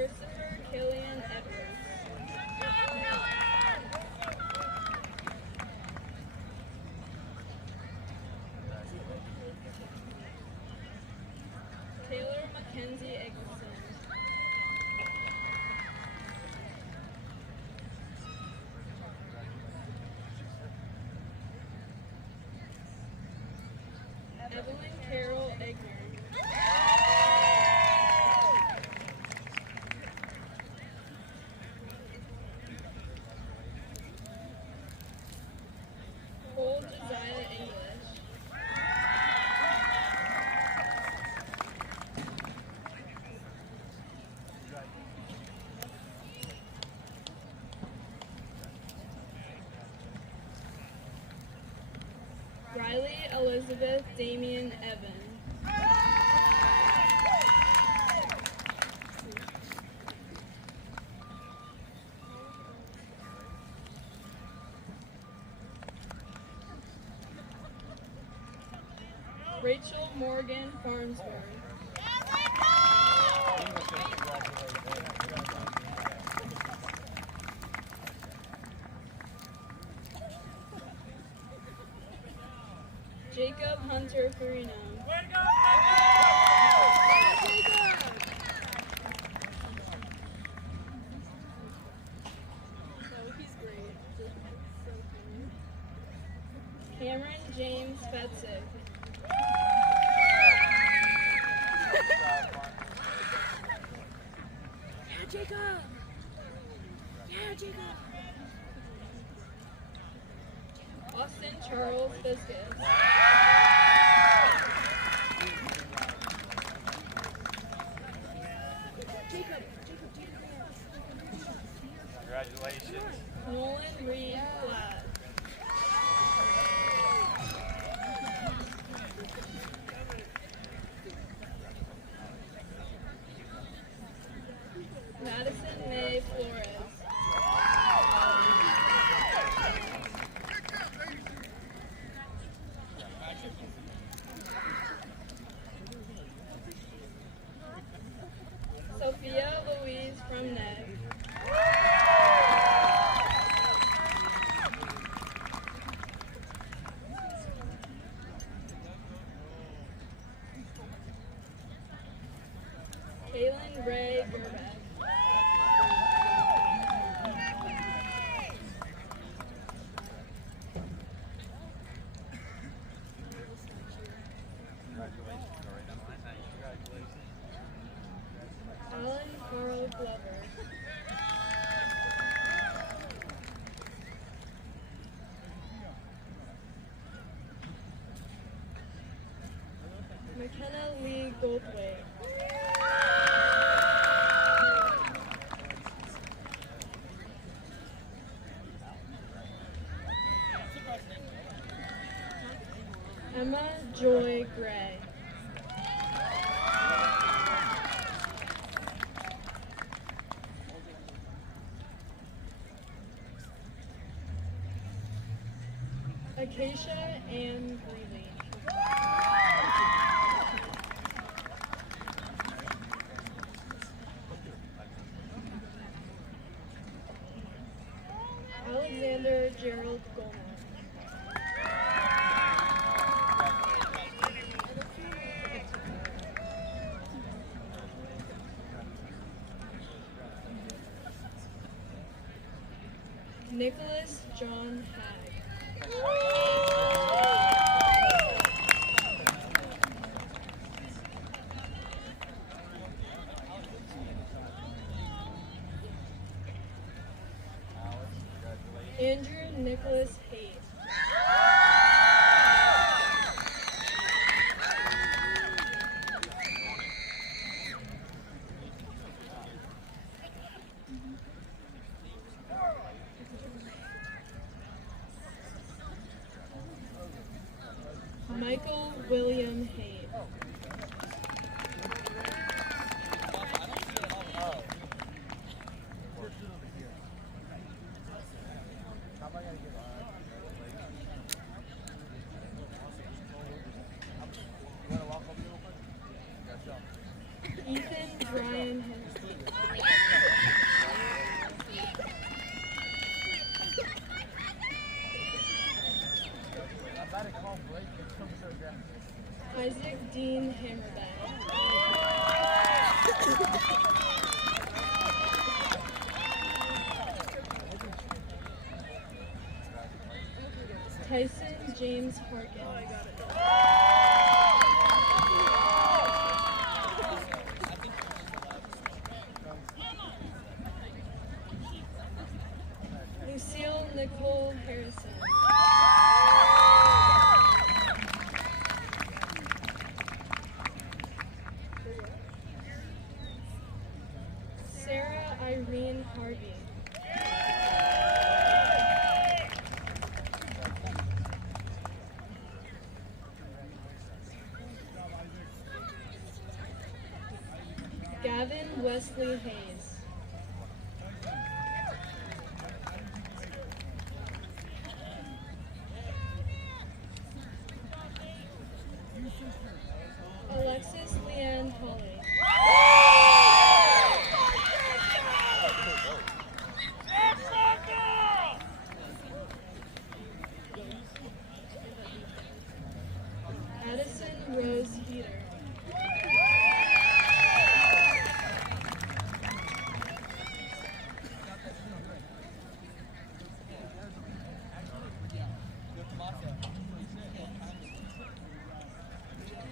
Christopher Killian Edwards. Taylor Mackenzie Eggleston. Evelyn Carol Egner. Cole Josiah English. Riley Elizabeth Damian Evan. Rachel Morgan Farnsworth. Jacob Hunter Farino. He's great. Cameron James Fetzik. Jacob! Yeah, Jacob! Austin Charles Fiskus. Jacob! Congratulations. Nolan Reed Platt. Madison May Flores. Sophia Louise Fromneck. Kaylin Ray Gerbeck. Alan Carl Glover. McKenna Lee Goldthwait. Emma Joy Gray. Acacia Ann Greeley. Alexander Gerald Gomez. Nicholas John Hagg. Andrew Nicholas Hayes. Michael William Hayes. Ethan Ryan Henson. Isaac Dean Hammerback. Tyson James Harkins. Lucille Nicole Harrison. Sarah Irene Harvey. Gavin Wesley Hayes. Alexis Leanne Holly. Addison Rose Heater.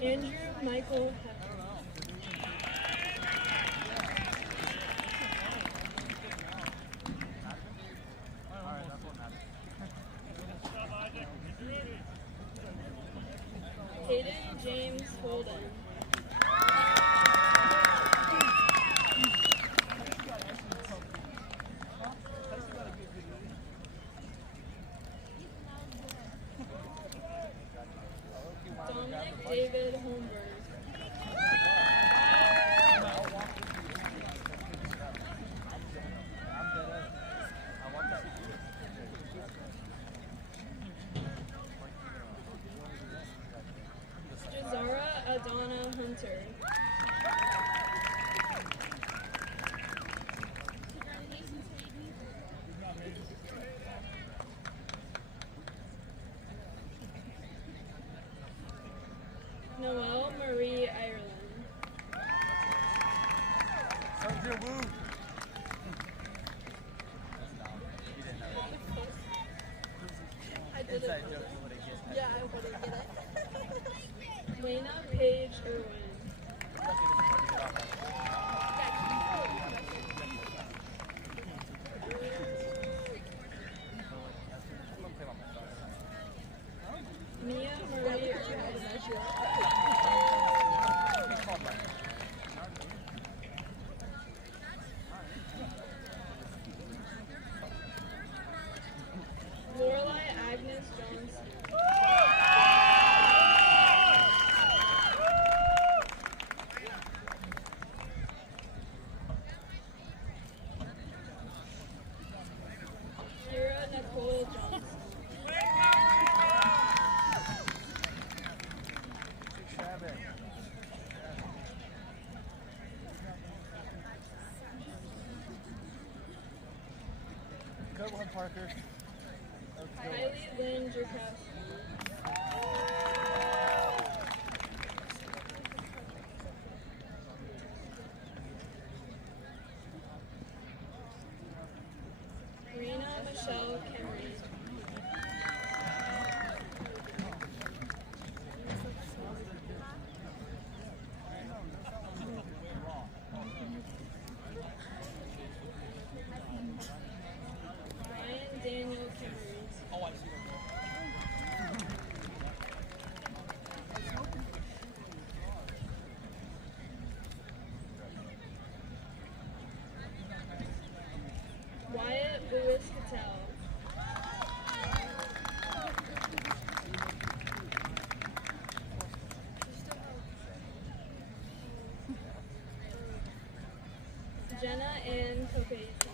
Andrew Michael Hecker. Hayden James Holden. Dominic David Holmberg. Jazara Adana Hunter. Noelle Marie Ireland. I did it. Yeah, I wouldn't get it. Lena Paige Irwin. Mia Marie Irwin. Lorelai Agnes Johnson. Kira Nicole Johnson. Good one, Parker. Kylie Lynn Jerkowski. Rena Michelle Cameron. Ryan Daniel Cameron. Wyatt Lewis Cattell. Jenna Ann Copese.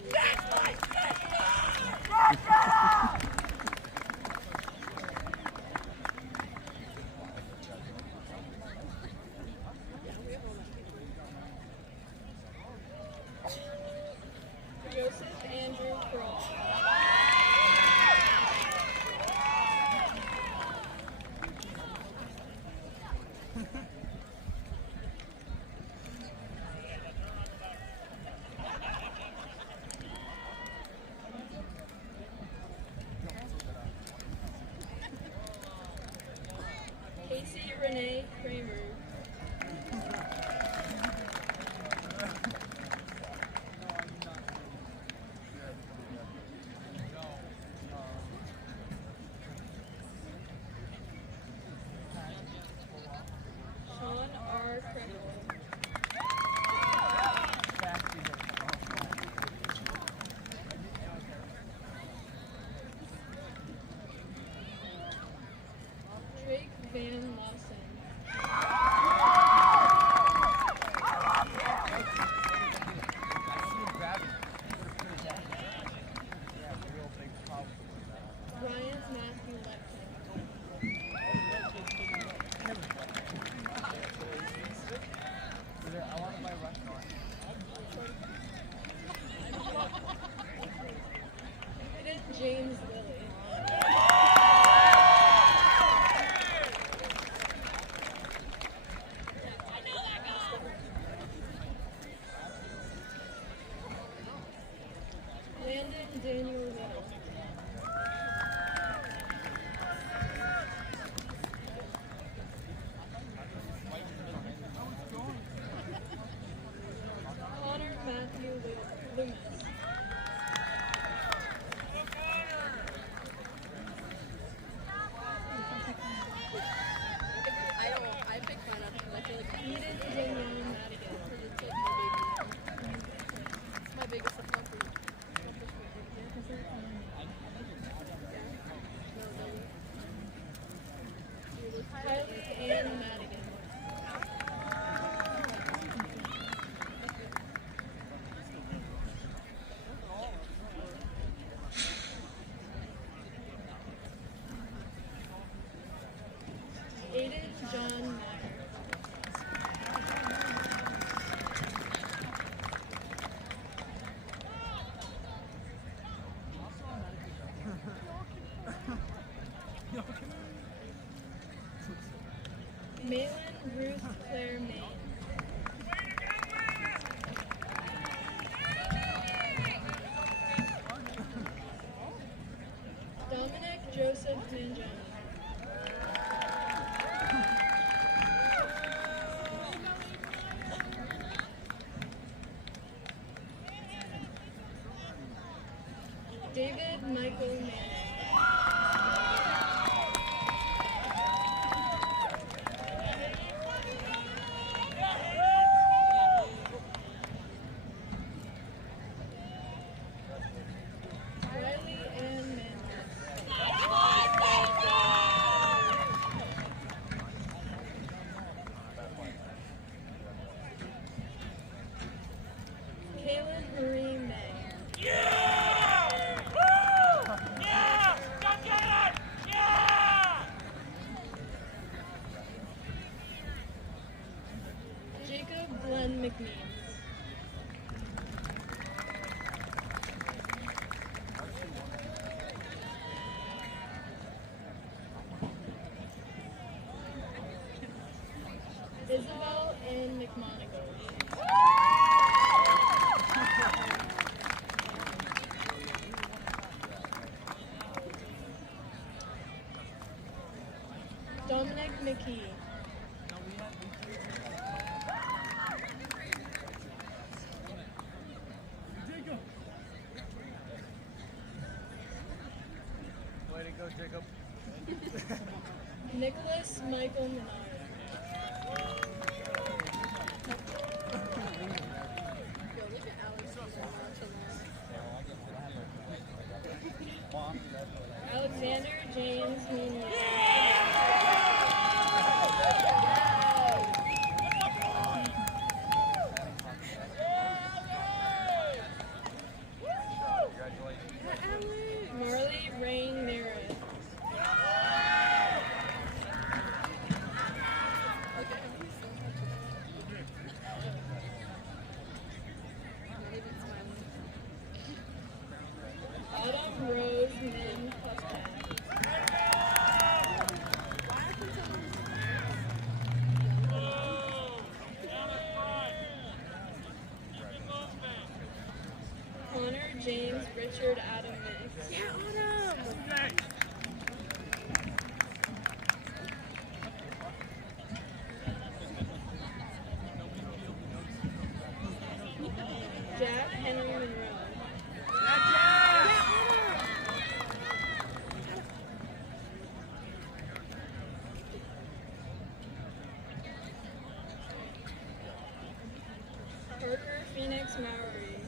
Joseph Andrew Kroll. Renee Kramer. Sean R. Kremel. Drake Van Lawson. Ryan Matthew Lepton. Aiden James Lilly. Landon Daniel Little. Connor Matthew Loomis. I pick mine up because I feel like Eden Danielle Madigan. it's like my biggest support for you. Kylie Ann Madigan. Aiden John Matter. Malin Ruth Claire Main. Dominic Joseph Mangione. David Michael Manning. Riley Ann Manning. Kaylin Marie May. Jacob Glenn McNeese. Isabel Ann McMonigal. Dominic McKee. Way to go, Jacob. Nicholas Michael Menard. Yo, look at Alex. Alexander James Munoz. Marley Rain Merritt. Autumn Rose Min Puskett. Connor James Richard Adam Mix. Yeah, Autumn! Mowry.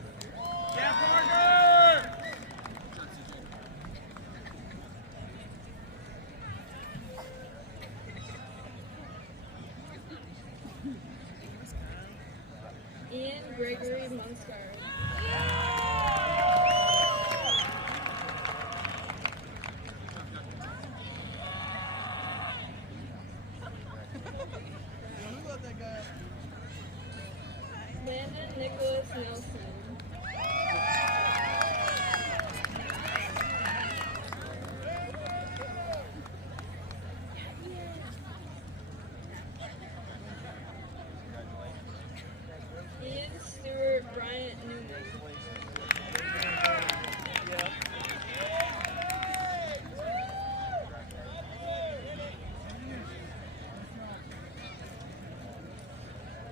Ian Gregory Munskard. Landon Nicholas Nelson. Ian Stewart Bryant Newman.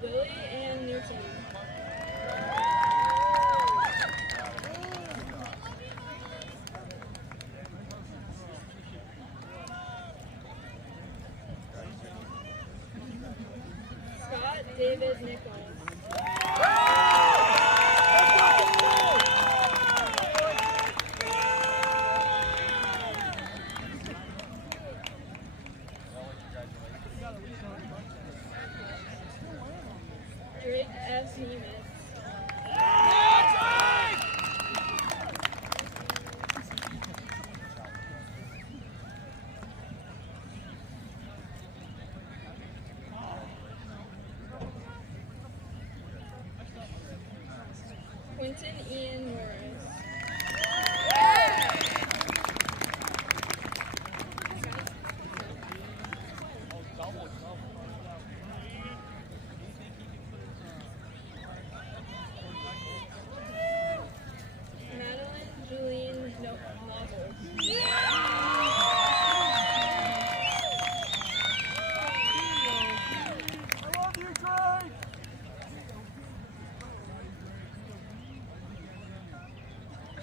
Lily Ann Newton. Scott David Nichols. Drake S. Nemitz. Quentin Ian Norris. Madeline Julian Novel.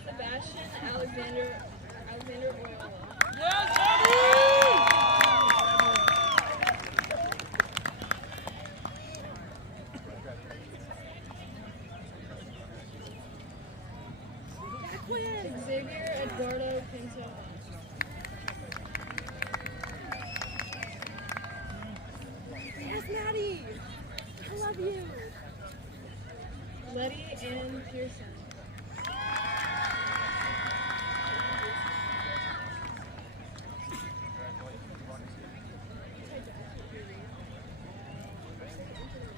Sebastian Alexander Oyola. Xavier Eduardo Pinto. Yes, Maddie! I love you! Letty Ann Pearson.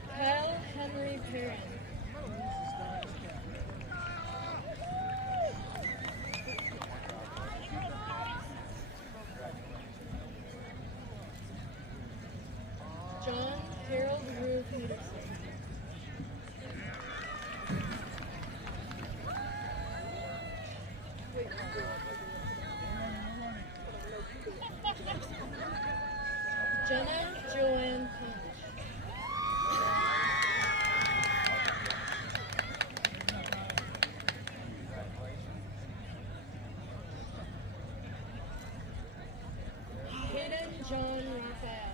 Kyle Henry Perrin. John Harold Rue Peterson. Jenna Joanne Punch. Hayden John Raphael.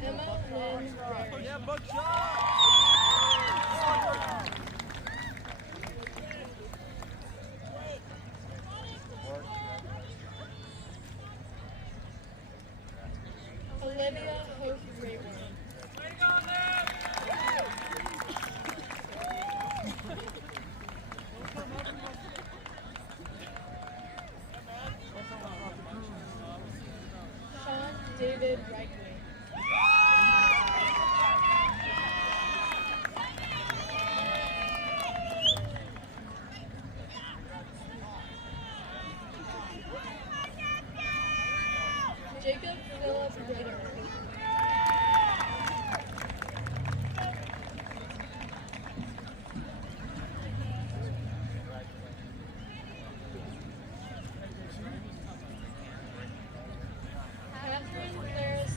Emma Lynn Rare. Olivia Hope Rayburn. Sean David Reichman. Jacob Philip Ritter. Catherine Claris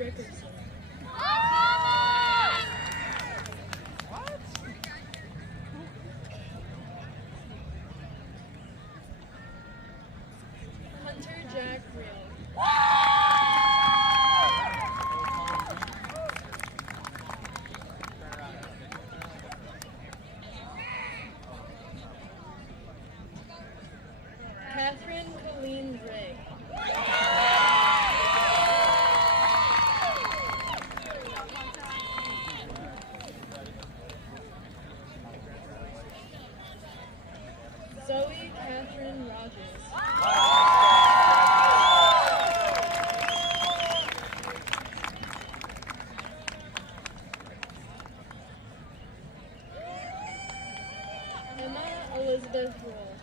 Rickerson. Hunter Jack Real. Catherine Colleen Rigg. Zoe Catherine Rogers. Emma Elizabeth Roll.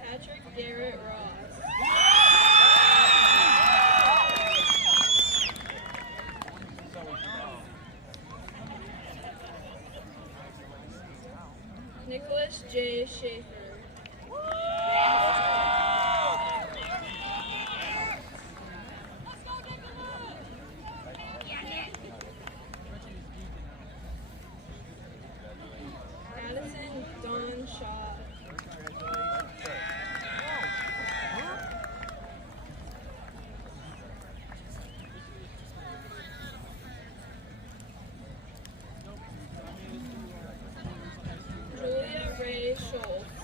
Patrick Garrett Ross. Nicholas J. Schaefer. Addison Dawn Shaw. Julia Ray Schultz.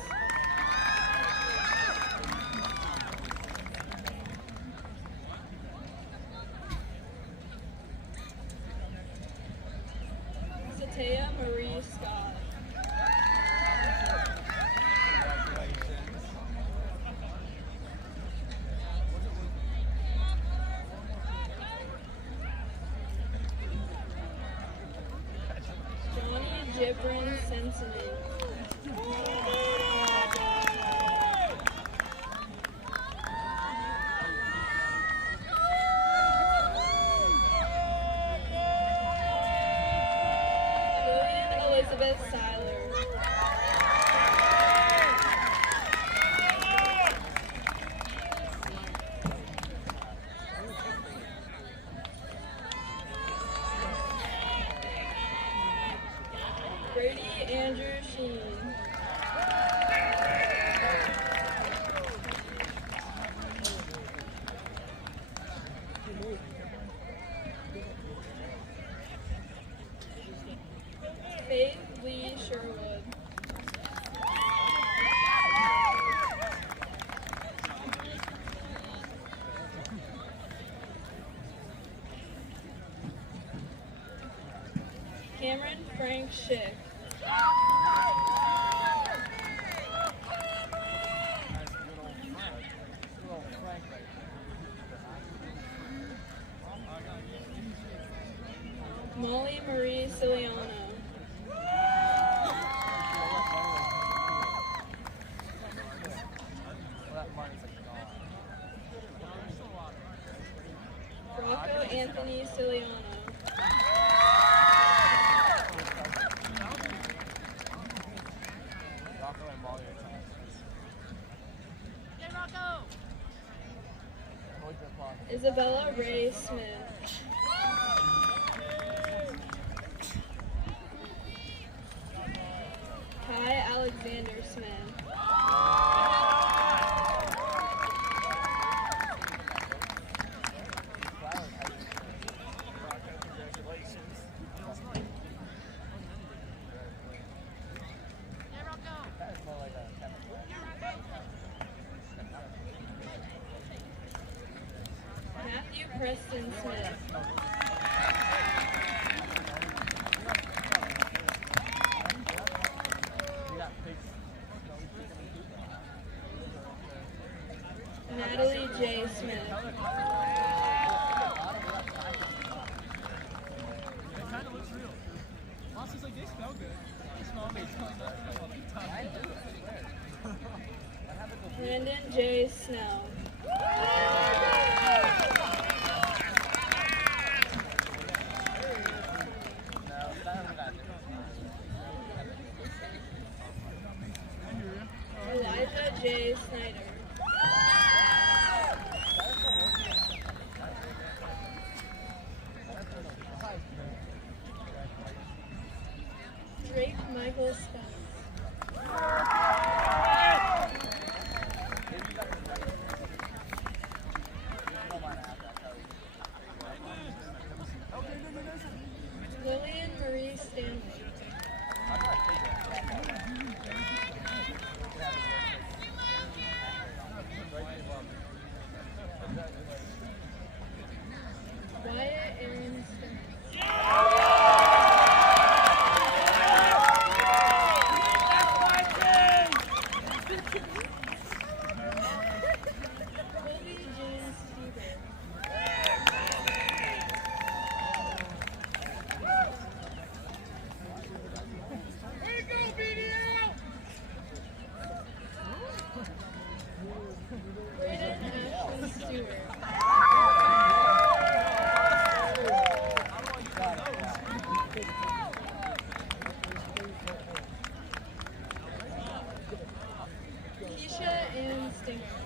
Satea Marie Scott. Johnny Gibran Sensitive. Lillian Elizabeth Seiler. Brady Andrew Sheen. Faith Lee Sherwood. Cameron Frank Schick. Molly Marie Ciliano. Rocco Anthony Ciliano. Isabella Ray Smith. Kai Alexander Smith. Matthew Preston Smith. Natalie J. Smith. Landon J. Snell. Michael Spence. Lillian Marie Stanley. Wyatt Aaron Simmons. Colby James Huber. Braden Ashley Stewart. Keisha Ann Stinger.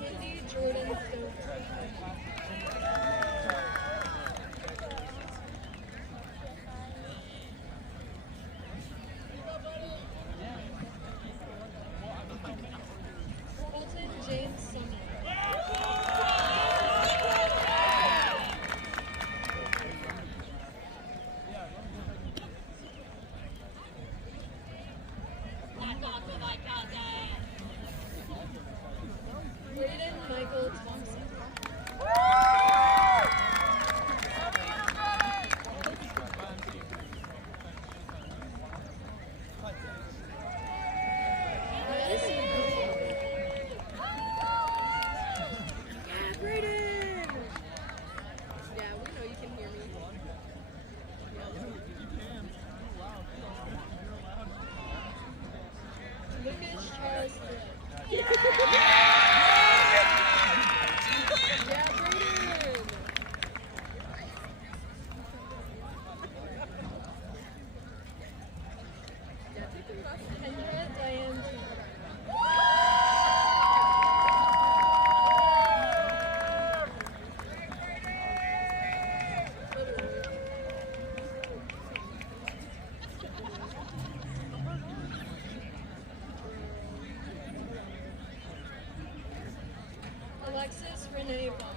Mindy Jordan Stover. Colton James Sumner. Braden Michael Thompson. Madison Cooper. Yeah, Brayden! Yeah, we know you can hear me. Lucas Charles Thread. Yeah, Brayden! Yeah, take them back. Kendra Diane Taylor. Alexis Renee Vaughn.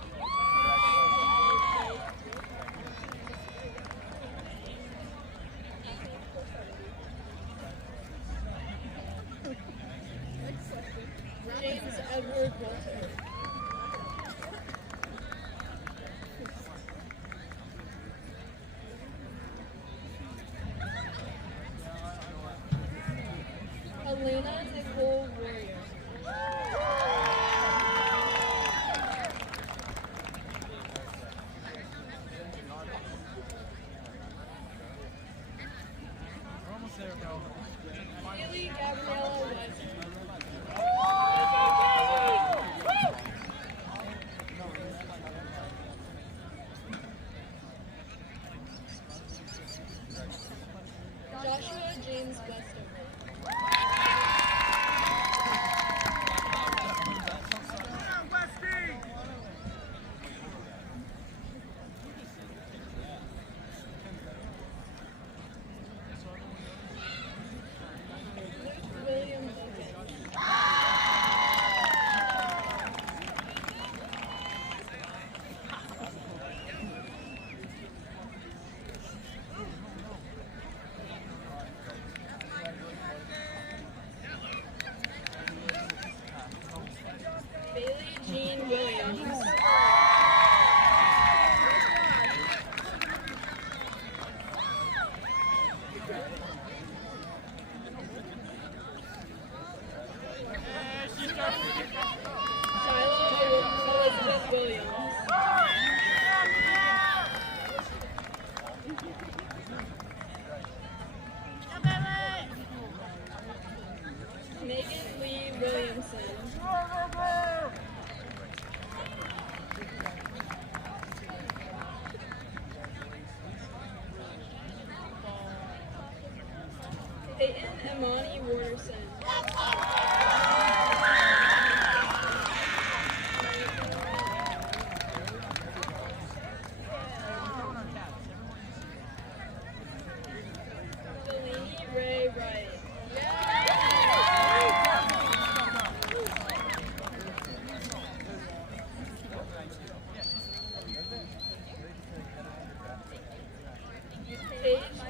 James Edward Walter. Elena Nicole Warrior. Haley Gabriella Weiser. Joshua James Westover. Luke William Logan. Bailey Jean Williams. Shiloh Elizabeth Williams. Megan Lee Williamson. Peyton Imani Warderson.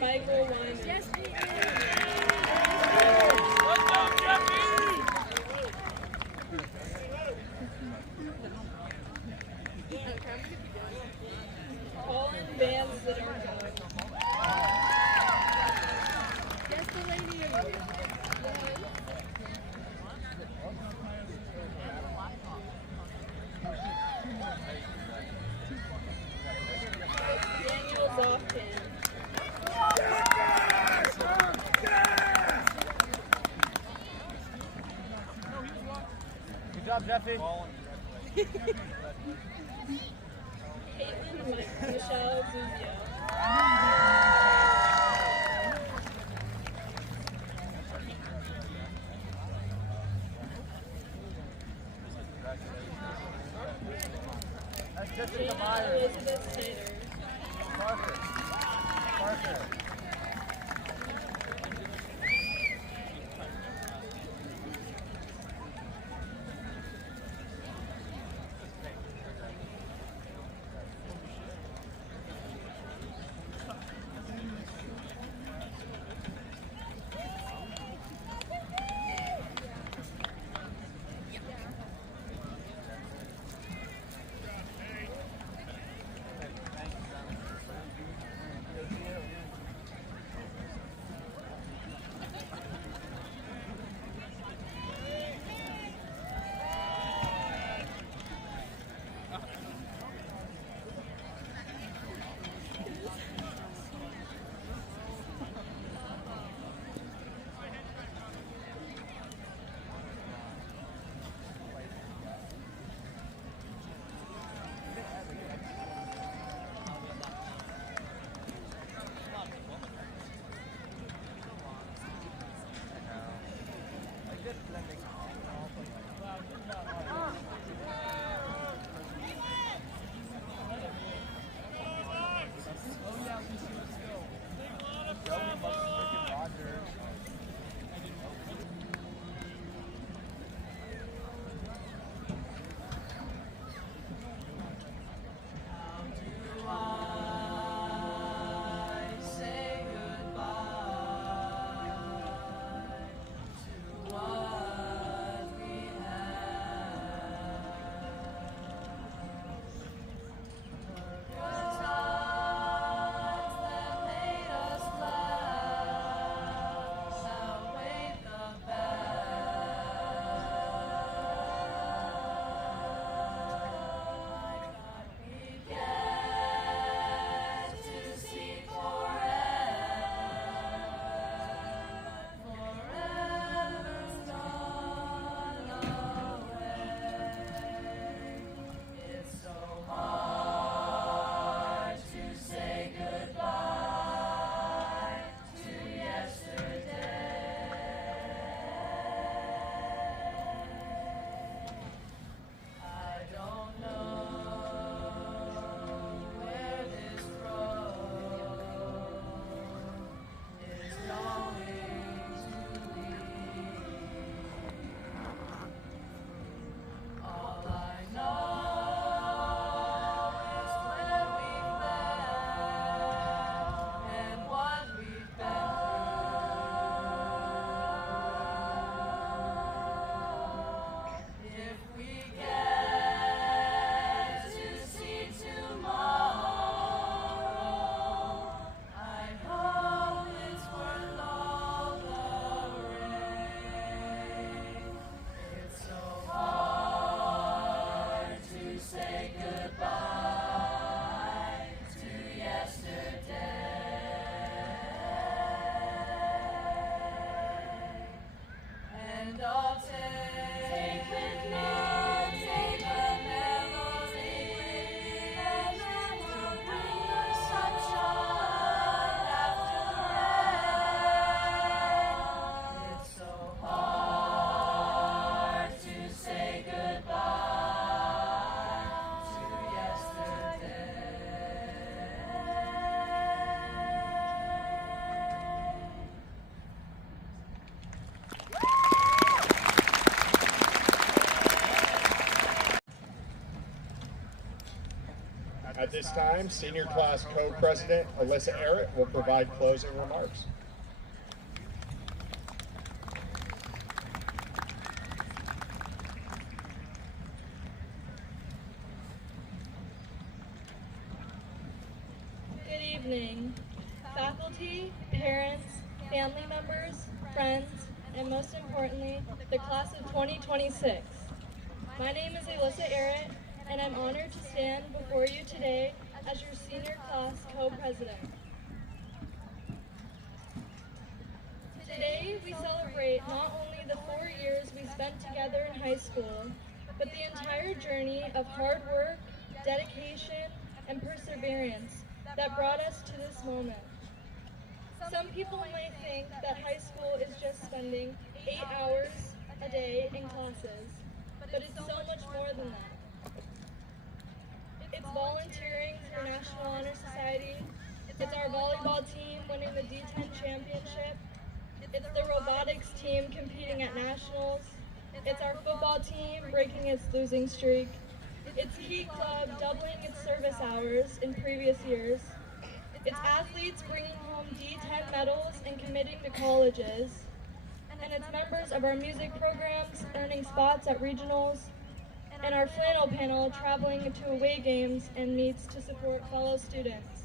Michael Lyman. Yes, we do. Colin Van Zitterko. Yes, the lady. Daniel Zofkin. Good job, Jeffy. Caitlin Michelle Zuzio. That's Jessica Jana Myers. Elizabeth Snyder. Parker. Parker. this time, Senior Class Co-President Alyssa Arrett will provide closing remarks. Good evening, faculty, parents, family members, friends, and most importantly, the class of 2026. My name is Alyssa Arrett, and I'm honored to stand before you today as your senior class co-president. Today, we celebrate not only the 4 years we spent together in high school, but the entire journey of hard work, dedication, and perseverance that brought us to this moment. Some people might think that high school is just spending 8 hours a day in classes, but it's so much more than that. It's volunteering through National Honor Society, it's our volleyball team winning the D10 championship, it's the robotics team competing at nationals, it's our football team breaking its losing streak, it's Heat Club doubling its service hours in previous years, it's athletes bringing home D10 medals and committing to colleges, and it's members of our music programs earning spots at regionals, and our flannel panel traveling to away games and meets to support fellow students.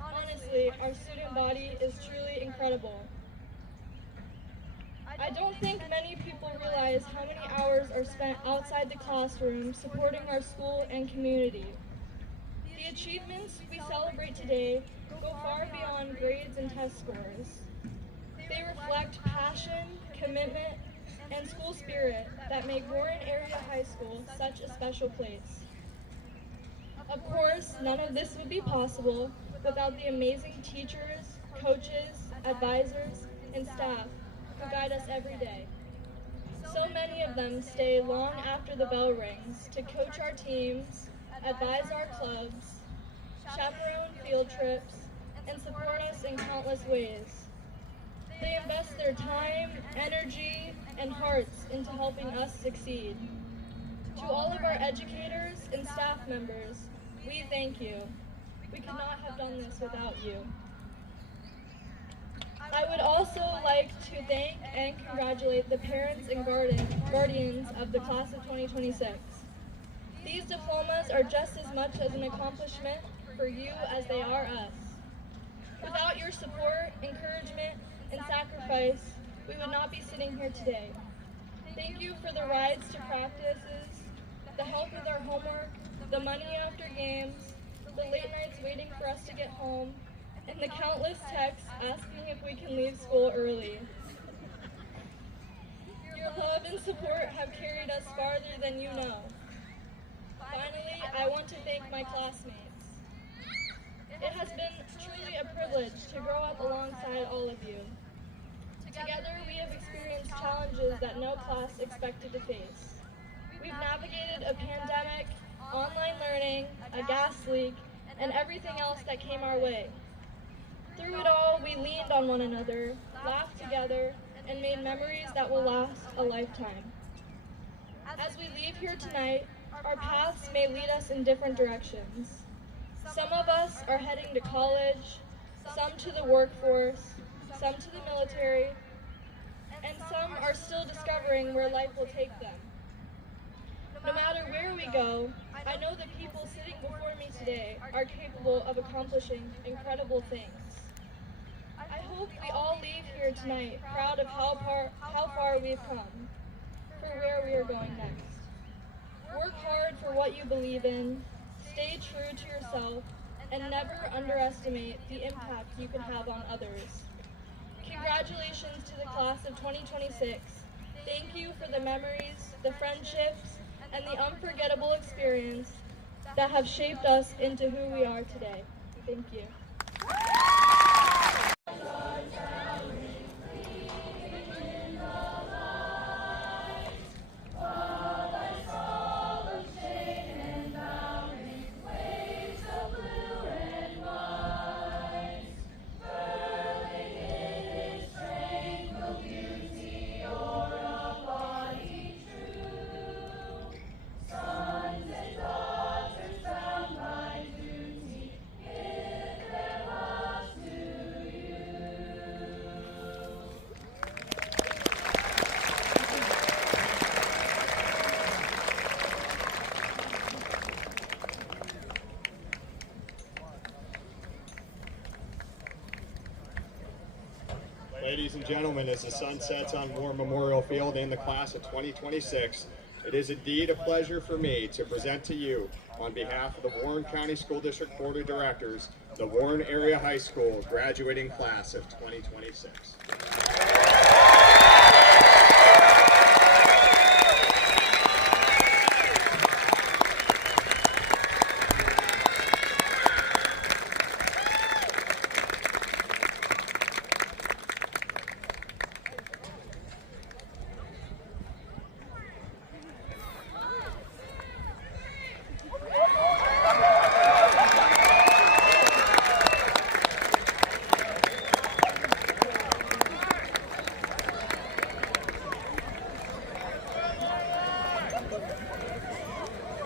Honestly, our student body is truly incredible. I don't think many people realize how many hours are spent outside the classroom supporting our school and community. The achievements we celebrate today go far beyond grades and test scores. They reflect passion, commitment, and school spirit that make Warren Area High School such a special place. Of course, none of this would be possible without the amazing teachers, coaches, advisors, and staff who guide us every day. So many of them stay long after the bell rings to coach our teams, advise our clubs, chaperone field trips, and support us in countless ways. They invest their time, energy, and hearts into helping us succeed. To all of our educators and staff members, we thank you. We could not have done this without you. I would also like to thank and congratulate the parents and guardians of the class of 2026. These diplomas are just as much as an accomplishment for you as they are us. Without your support, encouragement, and sacrifice, we would not be sitting here today. Thank you for the rides to practices, the help with our homework, the money after games, the late nights waiting for us to get home, and the countless texts asking if we can leave school early. Your love and support have carried us farther than you know. Finally, I want to thank my classmates. It has been truly a privilege to grow up alongside all of you. Together, we have experienced challenges that no class expected to face. We've navigated a pandemic, online learning, a gas leak, and everything else that came our way. Through it all, we leaned on one another, laughed together, and made memories that will last a lifetime. As we leave here tonight, our paths may lead us in different directions. Some of us are heading to college, some to the workforce, some to the military, and some are still discovering where life will take them. No matter where we go, I know the people sitting before me today are capable of accomplishing incredible things. I hope we all leave here tonight proud of how far we've come, for where we are going next. Work hard for what you believe in, stay true to yourself, and never underestimate the impact you can have on others. Congratulations to the class of 2026. Thank you for the memories, the friendships, and the unforgettable experience that have shaped us into who we are today. Thank you. Sons and daughters bound by Ladies and gentlemen, as the sun sets on War Memorial Field and the class of 2026, it is indeed a pleasure for me to present to you, on behalf of the Warren County School District Board of Directors, the Warren Area High School graduating class of 2026.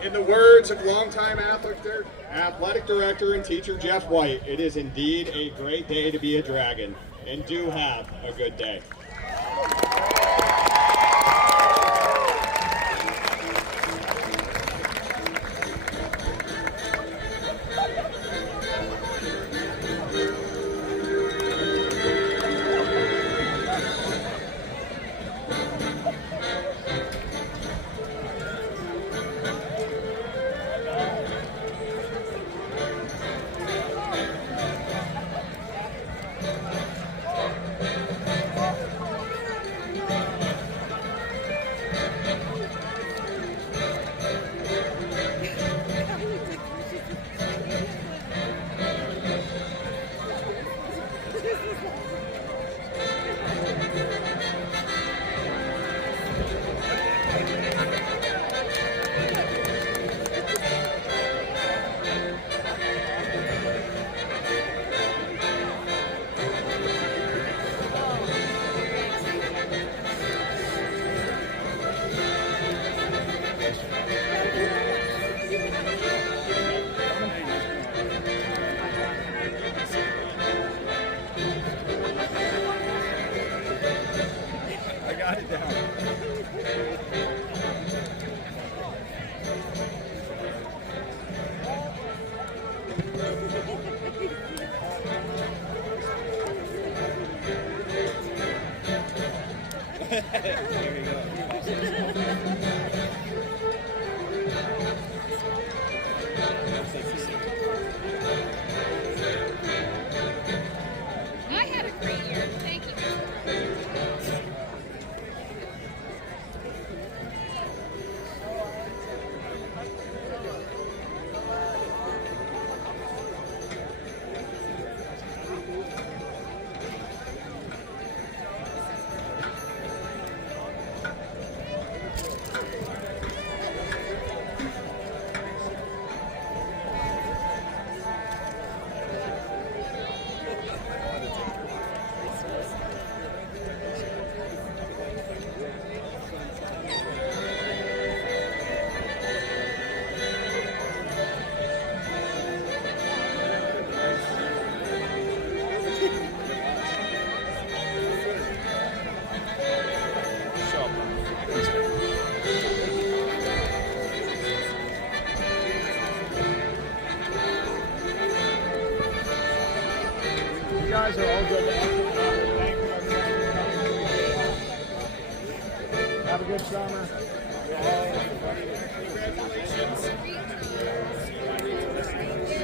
In the words of longtime athletic director and teacher Jeff White, it is indeed a great day to be a Dragon, and do have a good day. I had a great year. Thank you. You guys are all good. Have a good summer. Congratulations.